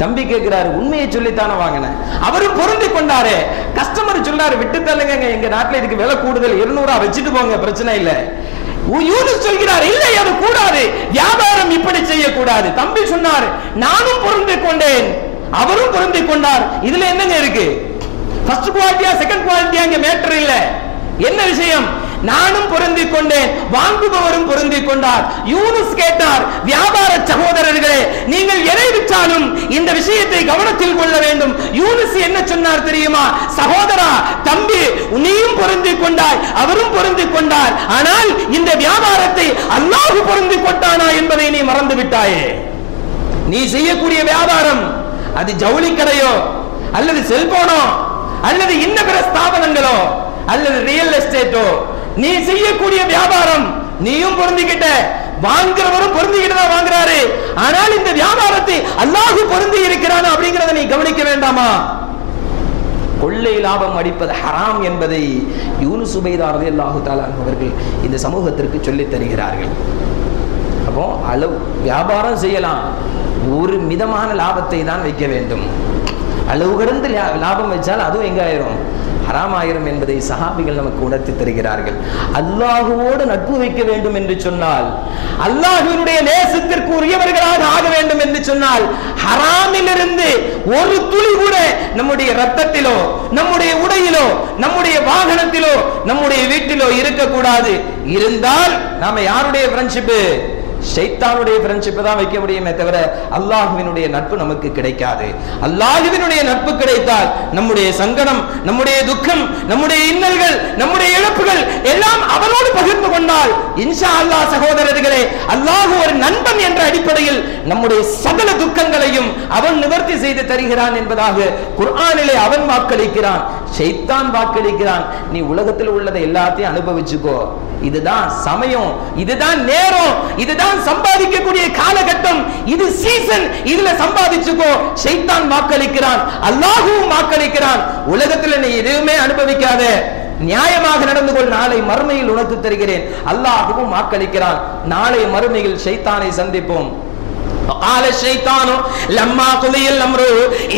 தம்பி கேட்கிறாரு, உண்மையை சொல்லித்தானே வாங்கினேன். அவரும் பொருந்தி கொண்டாரு. கஸ்டமர் சொன்னாரு, விட்டு தள்ளுங்க, எங்க நாட்டில் இதுக்கு விலை கூடுதல், 200 வச்சுட்டு போங்க, பிரச்சனை இல்லை. யூனுஸ் சொல்கிறார், இல்லை அது கூடாது, வியாபாரம் இப்படி செய்யக்கூடாது. தம்பி சொன்னார், நானும் பொருந்தி கொண்டேன், அவரும் பொருந்தி கொண்டார். இதுல என்னங்க இருக்கு? ஃபர்ஸ்ட் குவாலிட்டியா செகண்ட் குவாலிட்டியா இங்க மேட்டர் இல்ல. என்ன விஷயம்? நானும் பொருந்தி கொண்டேன், வாங்குபவரும் பொருந்தி கொண்டார். யூனுஸ் கேட்டார், வியாபார சகோதரர்களே, நீங்கள் எதை விற்றாலும் இந்த விஷயத்தை கவனத்தில் கொள்ள வேண்டும். யூனுஸ் என்ன சொன்னார் தெரியுமா? சகோதரா, தம்பி, நீயும் பொருந்தி கொண்டாய், அவரும் பொருந்தி கொண்டார். ஆனால் இந்த வியாபாரத்தை அல்லாஹ் பொருந்தி கொண்டானா என்பதை நீ மறந்து விட்டாயே. நீ செய்யக்கூடிய வியாபாரம் அது ஜவுளி கடையோ அல்லது செல்போனோ அல்லது இன்ன பிற ஸ்தாபனங்களோ அல்லது ரியல் எஸ்டேட்டோ, நீ செய்யக்கூடிய வியாபாரம் நீயும் பொருந்திக்கிட்ட, வாங்குறவரும் பொருந்திக்கிட்டு தான் வாங்குறாரு. ஆனால் இந்த வியாபாரத்தை அல்லாஹ் பொருந்தி இருக்கிறான் அப்படிங்கறத நீ கவனிக்க வேண்டாமா? கொள்ளை லாபம் அடிப்பது ஹராம் என்பதை யூனுஸ் உபைதா ரலியல்லாஹு தஆலா அவர்கள் இந்த சமூகத்திற்கு சொல்லித் தருகிறார்கள். அப்போ அளவு வியாபாரம் செய்யலாம், ஒரு மிதமான லாபத்தை தான் வைக்க வேண்டும். அளவு கடந்து லாபம் வச்சால் அதுவும் எங்க ஆயிரும்? ஹராம் ஆயிரும் என்பதை சஹாபிகள் நமக்கு உணர்த்தி தருகிறார்கள். அல்லாஹுவோடு நட்பு வைக்க வேண்டும் என்று சொன்னால், அல்லாஹ்வினுடைய நேசத்திற்கு உரியவர்களாக ஆக வேண்டும் என்று சொன்னால், ஹராமிலிருந்து ஒரு துளி கூட நம்முடைய ரத்தத்திலோ நம்முடைய உடையிலோ நம்முடைய வாகனத்திலோ நம்முடைய வீட்டிலோ இருக்கக்கூடாது. இருந்தால் நாம யாருடைய ஃப்ரெண்ட்ஷிப்? ஷைத்தானுடைய ஃப்ரெண்ட்ஷிப் தான் வைக்க முடியுமே தவிர அல்லாஹ்வினுடைய நட்பு நமக்கு கிடைக்காது. அல்லாஹ்வினுடைய நட்பு கிடைத்தால் நம்முடைய சங்கடம், நம்முடைய துக்கம், நம்முடைய இன்னல்கள், நம்முடைய இழப்புகள் எல்லாம் அவனோடு பகிர்ந்து கொண்டால் இன்ஷா அல்லாஹ் சகோதரர்களே, அல்லாஹ் ஒரு நண்பன் என்ற அடிப்படையில் நம்முடைய சகல துக்கங்களையும் அவன் நிவர்த்தி செய்து தருகிறான் என்பதாக குர்ஆனிலே அவன் வாக்களிக்கிறான். ஷைத்தான் வாக்களிக்கிறான், நீ உலகத்தில் உள்ளதை எல்லாத்தையும் அனுபவிச்சுக்கோ, இதுதான் சமயம், இதுதான் நேரம், இதுதான் சம்பாதிக்கக்கூடிய காலகட்டம், இது சீசன், இதுல சம்பாதிச்சுக்கோ. ஷைத்தான் வாக்களிக்கிறான், அல்லாஹ்வும் வாக்களிக்கிறான், உலகத்தில் நீ எதுவுமே அனுபவிக்காத, நியாயமாக நடந்து கொள், நாளை மறுமையில் உனக்கு தருகிறேன். அல்லாஹ்வும் வாக்களிக்கிறான். நாளை மறுமையில் ஷைத்தானை சந்திப்போம். قال الشيطان لما قضي الامر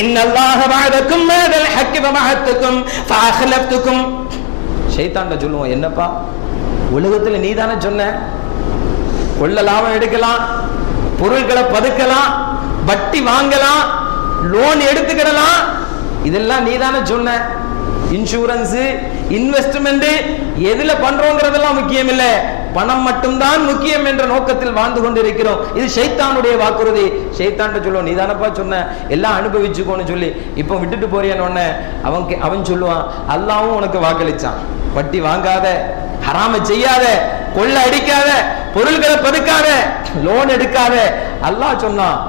ان الله وعدكم وعد الحق ووعدتكم فاخلفتكم. ஷைத்தான்ட சொல்லுவோம், என்னப்பா உலகத்தில் நீ தானே சொன்ன கொள்ள லாபம் எடுக்கலாம், பொருட்களை பதுக்கலாம், வட்டி வாங்கலாம், லோன் எடுத்துக்கிடலாம், இதெல்லாம் நீ தானே சொன்ன. இன்சூரன்ஸ், இன்வெஸ்ட்மெண்ட் எதுல பண்றோங்கிறதெல்லாம் முக்கியம் இல்லை, பணம் மட்டும்தான் முக்கியம் என்ற நோக்கத்தில் வாழ்ந்து கொண்டிருக்கிறோம். இது ஷைத்தானுடைய வாக்குறுதி. ஷைத்தான்ட்ட சொல்லுவோம், நீ தானப்பா சொன்ன எல்லாம் அனுபவிச்சுக்கோன்னு சொல்லி, இப்போ விட்டுட்டு போறியான்னு அவன் சொல்லுவான், அல்லாஹ்வும் உனக்கு வாக்களிச்சான், வட்டி வாங்காத, ஹராம செய்யாத, கொள்ள அடிக்காத, பொருள்களை பதுக்காத, லோன் எடுக்காத. அல்லாஹ் சொன்னான்,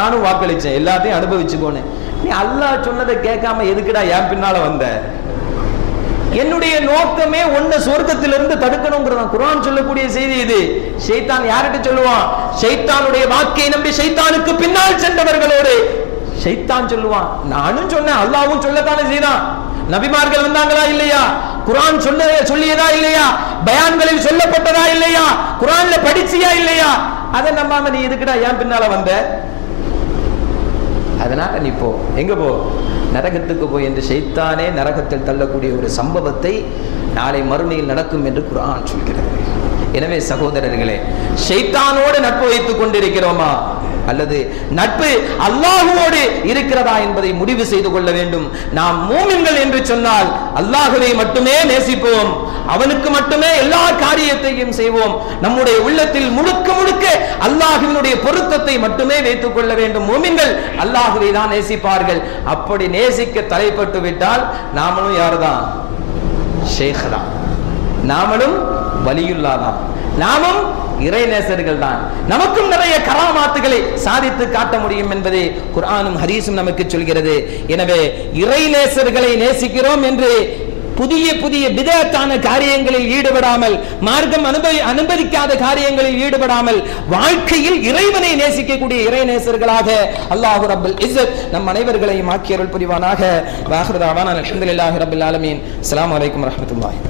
நானும் வாக்களிச்சேன், எல்லாத்தையும் அனுபவிச்சுக்கோன்னு. நீ அல்லாஹ் சொன்னதை கேட்காம எதுக்குடா என் பின்னால வந்த? என்னுடைய நோக்கமே உன்னை சொர்க்கத்திலிருந்து தடுக்கணும்ங்கிறதான் குர்ஆன் சொல்லக்கூடிய செய்தி இது. ஷைத்தான் யார்கிட்ட சொல்லுவான்? ஷைத்தானுடைய வாக்கை நம்பி ஷைத்தானுக்கு பின்னால் சென்றவர்களோடு ஷைத்தான் சொல்லுவான், நானும் சொன்னேன், அல்லாஹ்வும் சொல்லத்தானே செய்தான். நபிமார்கள் வந்தாங்களா இல்லையா? குர்ஆன் சொல்லியதா இல்லையா? பயான்களில் சொல்லப்பட்டதா இல்லையா? குர்ஆன்ல படிச்சியா இல்லையா? அதை நம்பாம நீ எதுக்குடா என் பின்னால வந்த? அதனால நீ போ, எங்க போ? நரகத்துக்கு போய் என்று ஷைத்தானே நரகத்தில் தள்ளக்கூடிய ஒரு சம்பவத்தை நாளை மறுமையில் நடக்கும் என்று குர்ஆன் சொல்கிறது. எனவே சகோதரர்களே, ஷைத்தானோடு நட்பு வைத்துக் கொண்டிருக்கிறோமா அல்லது நட்பு அல்லாஹ்வோடு இருக்கிறதா என்பதை முடிவு செய்து கொள்ள வேண்டும். நாம் மூமின்கள் என்று சொன்னால் அல்லாஹ்வை மட்டுமே நேசிப்போம், அவனுக்கு மட்டுமே எல்லா காரியத்தையும் செய்வோம். நம்முடைய உள்ளத்தில் முழுக்க முழுக்க அல்லாஹ்வினுடைய பொருத்தத்தை மட்டுமே வைத்துக் கொள்ள வேண்டும். மூமின்கள் அல்லாஹ்வை தான் நேசிப்பார்கள். அப்படி நேசிக்க தலைப்பட்டு விட்டால் நாமளும் யார்தான்? ஷேக் தான், நாமளும் வலியுல்லா தான், நாமும் இறைநேசர்கள் தான். நமக்கும் நிறைய கராமாத்துகளை சாதித்து காட்ட முடியும் என்பதை குர்ஆனும் ஹதீஸும் நமக்கு சொல்கிறது. எனவே இறைநேசர்களை நேசிக்கிறோம் என்று புதிய புதிய பிதஅத்தான காரியங்களில் ஈடுபடாமல், மார்க்கம் அனுமதிக்காத காரியங்களில் ஈடுபடாமல், வாழ்க்கையில் இறைவனை நேசிக்கக்கூடிய இறைநேசர்களாக அல்லாஹ் ரப்பல் இஸ்ஸத் நம் அனைவர்களையும் ஆக்கி அருள் புரிவானாக. வாஹிரு தஅவானா அல்ஹம்துலில்லாஹி ரப்பில் ஆலமீன். அஸ்ஸலாமு அலைக்கும் வரஹ்மத்துல்லாஹி.